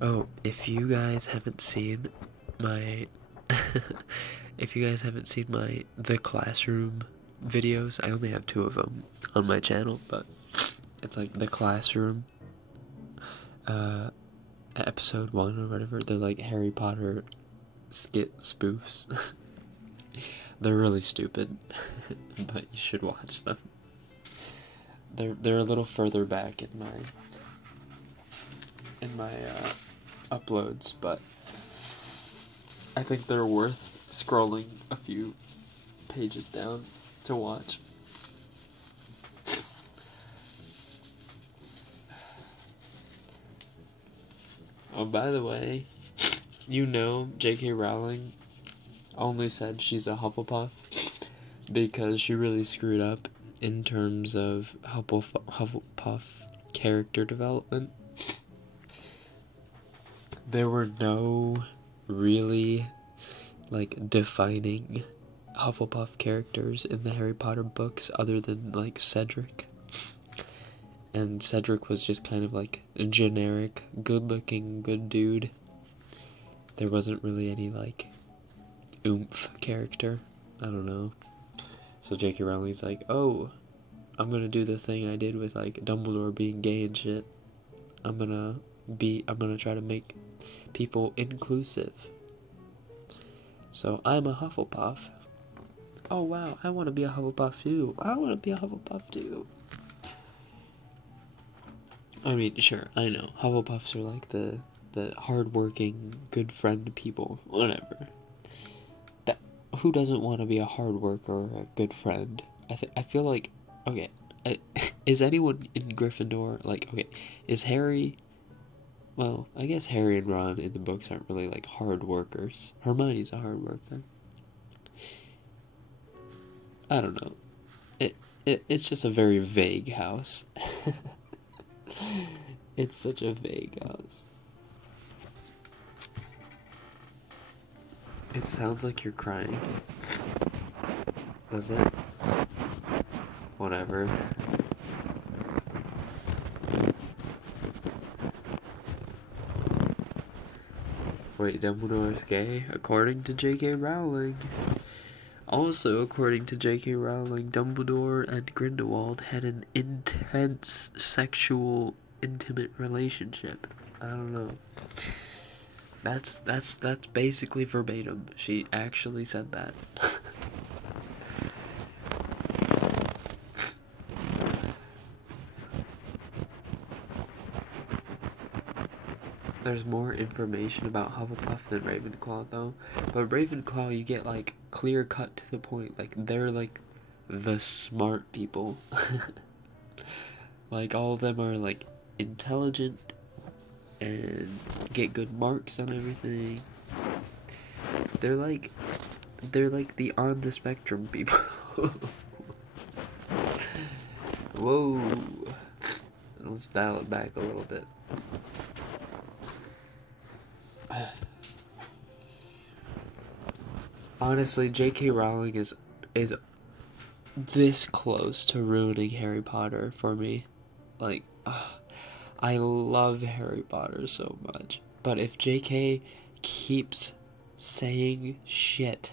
Oh, if you guys haven't seen my The Classroom videos, I only have 2 of them on my channel, but it's like The Classroom episode 1 or whatever. They're like Harry Potter skit spoofs. They're really stupid, but you should watch them. They're a little further back in my uploads, but I think they're worth scrolling a few pages down to watch. Oh, by the way, you know J.K. Rowling only said she's a Hufflepuff because she really screwed up in terms of Hufflepuff character development. There were no really, like, defining Hufflepuff characters in the Harry Potter books other than, like, Cedric. And Cedric was just kind of like a generic, good-looking, good dude. There wasn't really any, like, oomph character. I don't know. So J.K. Rowling's like, oh, I'm gonna do the thing I did with, like, Dumbledore being gay and shit. I'm gonna try to make people inclusive. So I'm a Hufflepuff. Oh wow, I want to be a Hufflepuff too. I want to be a Hufflepuff too. I mean, sure, I know. Hufflepuffs are like the hardworking, good friend people. Whatever. Who doesn't want to be a hard worker or a good friend? I feel like, okay, is anyone in Gryffindor, like, okay, is Harry, well, I guess Harry and Ron in the books aren't really, like, hard workers. Hermione's a hard worker. I don't know. It's just a very vague house. It's such a vague house. It sounds like you're crying. Does it? Whatever. Wait, Dumbledore's gay? According to J.K. Rowling. Also, according to J.K. Rowling, Dumbledore and Grindelwald had an intense sexual, intimate relationship. I don't know. That's basically verbatim. She actually said that. There's more information about Hufflepuff than Ravenclaw, though. But Ravenclaw, you get, like, clear cut to the point. Like, they're, like, the smart people. Like, all of them are, like, intelligent and get good marks on everything. They're like the on the spectrum people. Whoa. Let's dial it back a little bit. Honestly, J.K. Rowling is this close to ruining Harry Potter for me. Like, I love Harry Potter so much. But if J.K. keeps saying shit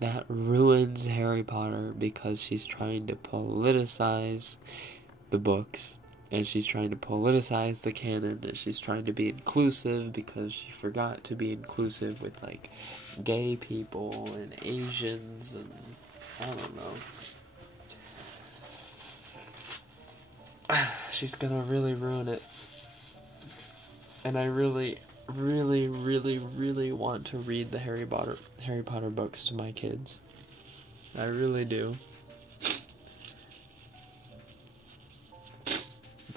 that ruins Harry Potter because she's trying to politicize the books, and she's trying to politicize the canon, and she's trying to be inclusive because she forgot to be inclusive with, like, gay people and Asians and I don't know. She's gonna really ruin it. And I really, really, really, really want to read the Harry Potter books to my kids. I really do.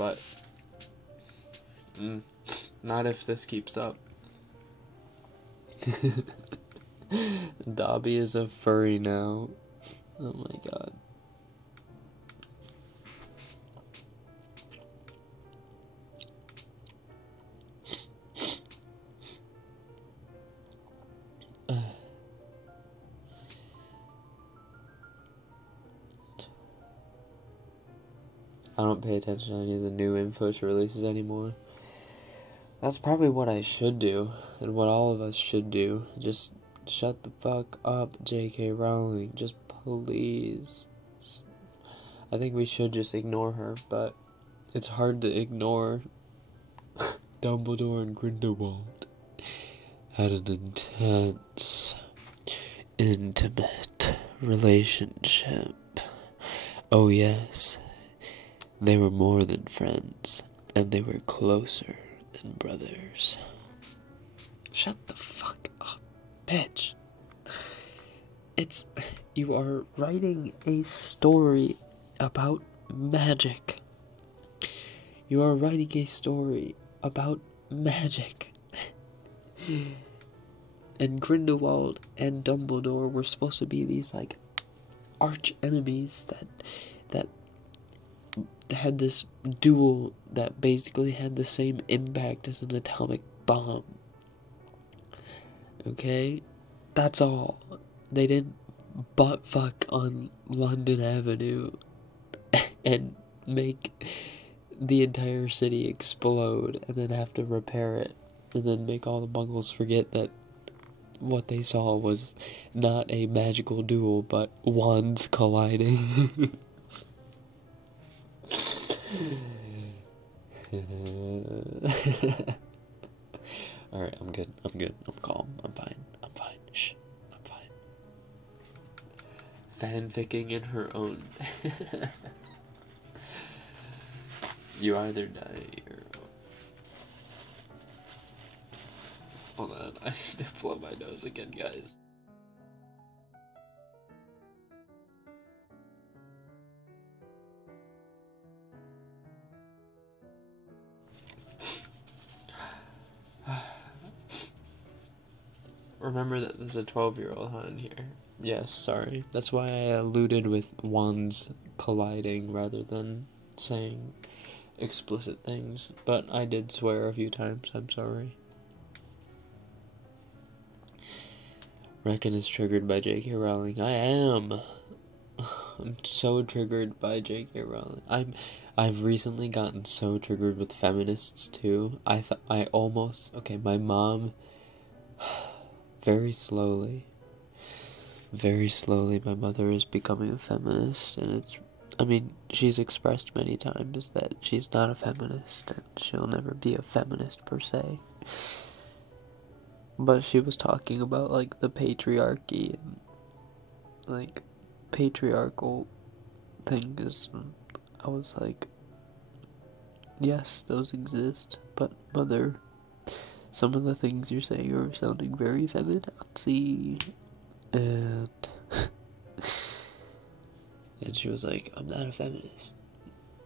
but not if this keeps up. Dobby is a furry now. Oh my god. I don't pay attention to any of the new info she releases anymore. That's probably what I should do, and what all of us should do. Just shut the fuck up, J.K. Rowling. Just please. I think we should just ignore her, but it's hard to ignore. Dumbledore and Grindelwald had an intense, intimate relationship. Oh yes, they were more than friends, and they were closer than brothers. Shut the fuck up, bitch. You are writing a story about magic. You are writing a story about magic. And Grindelwald and Dumbledore were supposed to be these, like, arch enemies that had this duel that basically had the same impact as an atomic bomb. Okay? That's all. They didn't butt fuck on London Avenue and make the entire city explode and then have to repair it and then make all the muggles forget that what they saw was not a magical duel but wands colliding. Alright, I'm good. I'm calm. I'm fine. Shh. I'm fine. Fanficking in her own. You either die or... Hold on, I need to blow my nose again, guys. Remember that there's a 12-year-old on here. Yes, sorry. That's why I alluded with wands colliding rather than saying explicit things. But I did swear a few times. I'm sorry. Rekken is triggered by J.K. Rowling. I am. I'm so triggered by J.K. Rowling. I've recently gotten so triggered with feminists too. Okay, my mom, very slowly, my mother is becoming a feminist, and she's expressed many times that she's not a feminist, and she'll never be a feminist per se. But she was talking about, like, the patriarchy and, like, patriarchal things. I was like, yes, those exist, but mother, some of the things you're saying are sounding very feminazi. And she was like, I'm not a feminist.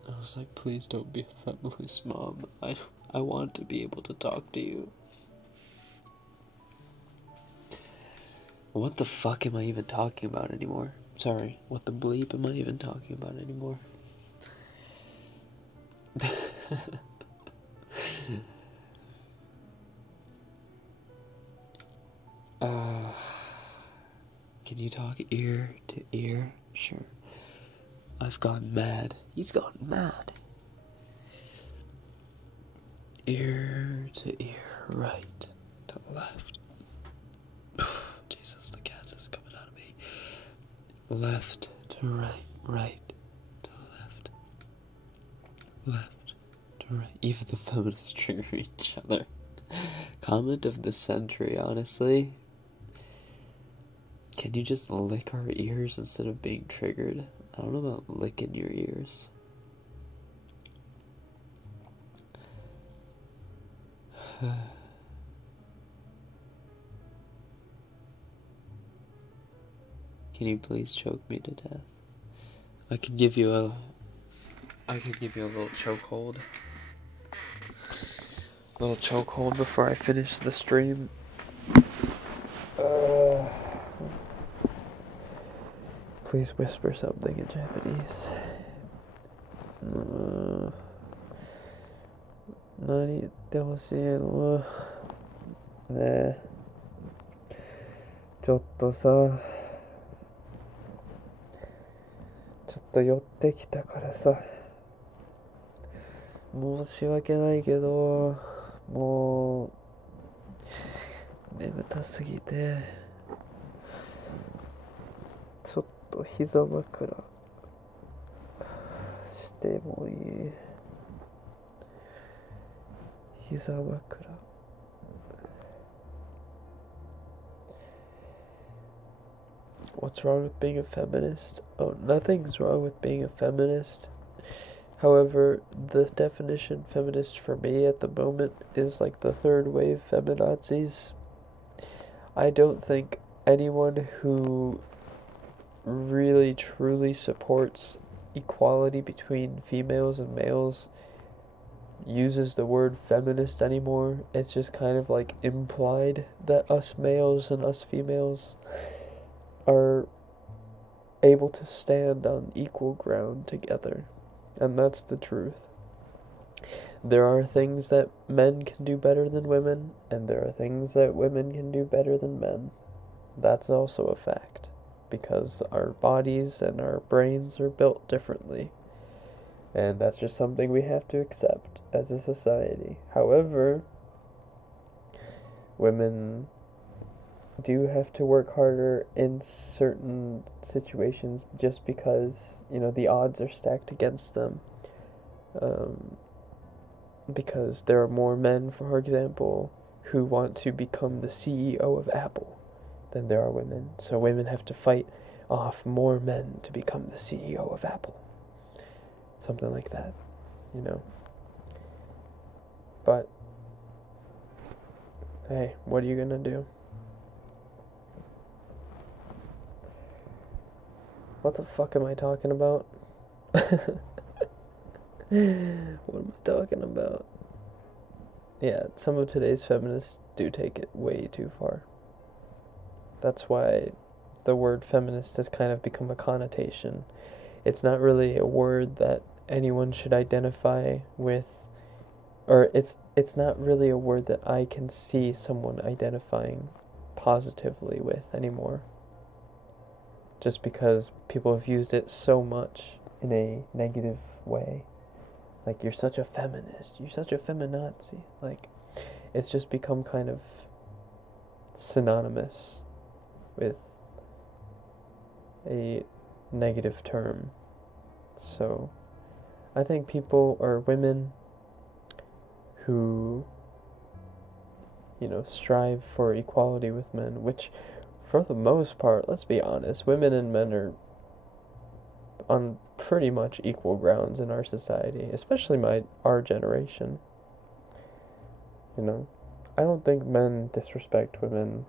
I was like, please don't be a feminist, Mom. I want to be able to talk to you. What the fuck am I even talking about anymore? Sorry, what the bleep am I even talking about anymore? Can you talk ear to ear? Sure. I've gone mad. He's gone mad. Ear to ear, right to left. Jesus, the gas is coming out of me. Left to right, right to left. Left to right. Even the feminists trigger each other. Comment of the century, honestly. Can you just lick our ears instead of being triggered? I don't know about licking your ears. Can you please choke me to death? I could give you I could give you a little chokehold. A little chokehold before I finish the stream. Please whisper something in Japanese. 何言ってほしいのねえ。ちょっとさ、ちょっと寄ってきたからさ、申し訳ないけど、もう眠たすぎて、ちょっと膝枕してもいい？膝枕。What's wrong with being a feminist? Oh, nothing's wrong with being a feminist. However, the definition feminist for me at the moment is like the third wave feminazis. I don't think anyone who really truly supports equality between females and males uses the word feminist anymore. It's just kind of like implied that us males and us females are able to stand on equal ground together, and that's the truth. There are things that men can do better than women, and there are things that women can do better than men. That's also a fact, because our bodies and our brains are built differently, and that's just something we have to accept as a society. However, women do have to work harder in certain situations just because, you know, the odds are stacked against them. Because there are more men, for example, who want to become the CEO of Apple than there are women. So women have to fight off more men to become the CEO of Apple. Something like that, you know. But, hey, what are you gonna do? What the fuck am I talking about? What am I talking about? Yeah, some of today's feminists do take it way too far. That's why the word feminist has kind of become a connotation. It's not really a word that anyone should identify with, or it's not really a word that I can see someone identifying positively with anymore. Just because people have used it so much in a negative way. Like, you're such a feminist, you're such a feminazi. Like, it's just become kind of synonymous with a negative term. So, I think people or women who, you know, strive for equality with men, which, for the most part, let's be honest, women and men are on pretty much equal grounds in our society, especially our generation. You know, I don't think men disrespect women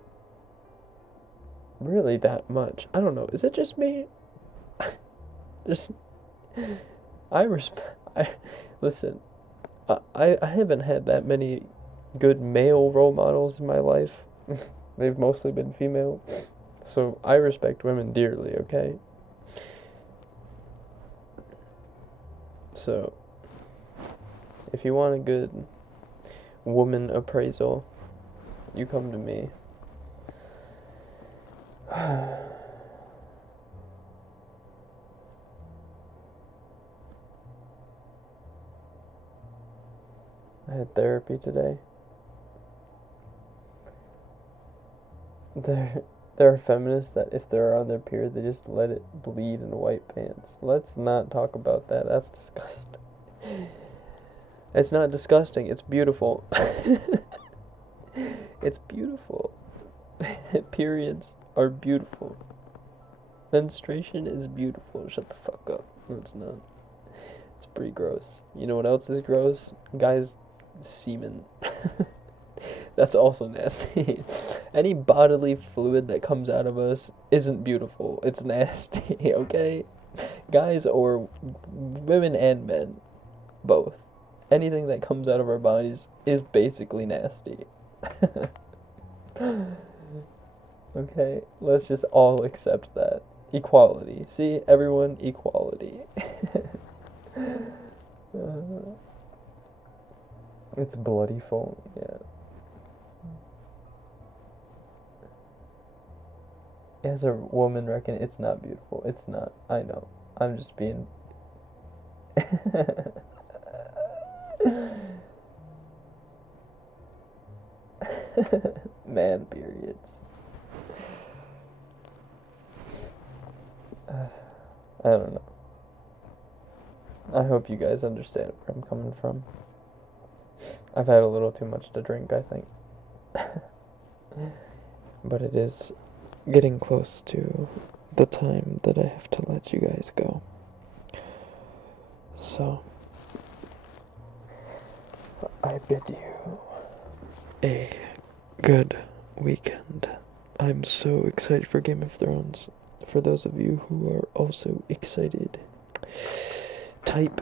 really that much. I don't know, is it just me? Listen, I haven't had that many good male role models in my life. They've mostly been female. So I respect women dearly, okay? So, if you want a good woman appraisal, you come to me. I had therapy today. There are feminists that if they're on their period, they just let it bleed in white pants. Let's not talk about that. That's disgusting. It's not disgusting. It's beautiful. It's beautiful. Periods are beautiful. Menstruation is beautiful. Shut the fuck up. No, it's not. It's pretty gross. You know what else is gross? Guys' semen. That's also nasty. Any bodily fluid that comes out of us isn't beautiful. It's nasty, okay? Guys or women and men, both. Anything that comes out of our bodies is basically nasty. Okay, let's just all accept that. Equality. See, everyone, equality. It's bloody phone, yeah. As a woman, Rekken, it's not beautiful. It's not. I know. I'm just being. Man periods. I don't know. I hope you guys understand where I'm coming from. I've had a little too much to drink, I think. But it is getting close to the time that I have to let you guys go. So, I bid you a good weekend. I'm so excited for Game of Thrones. For those of you who are also excited, type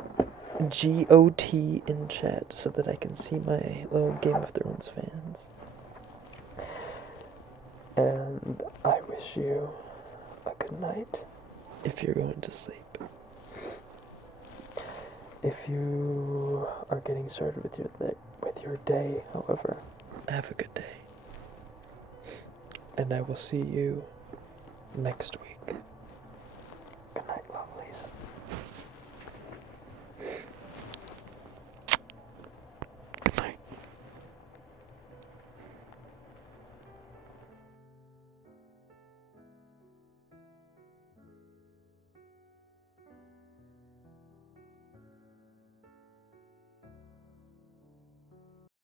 GOT in chat so that I can see my little Game of Thrones fans. And I wish you a good night if you're going to sleep. If you are getting started with your day, however, have a good day. And I will see you next week.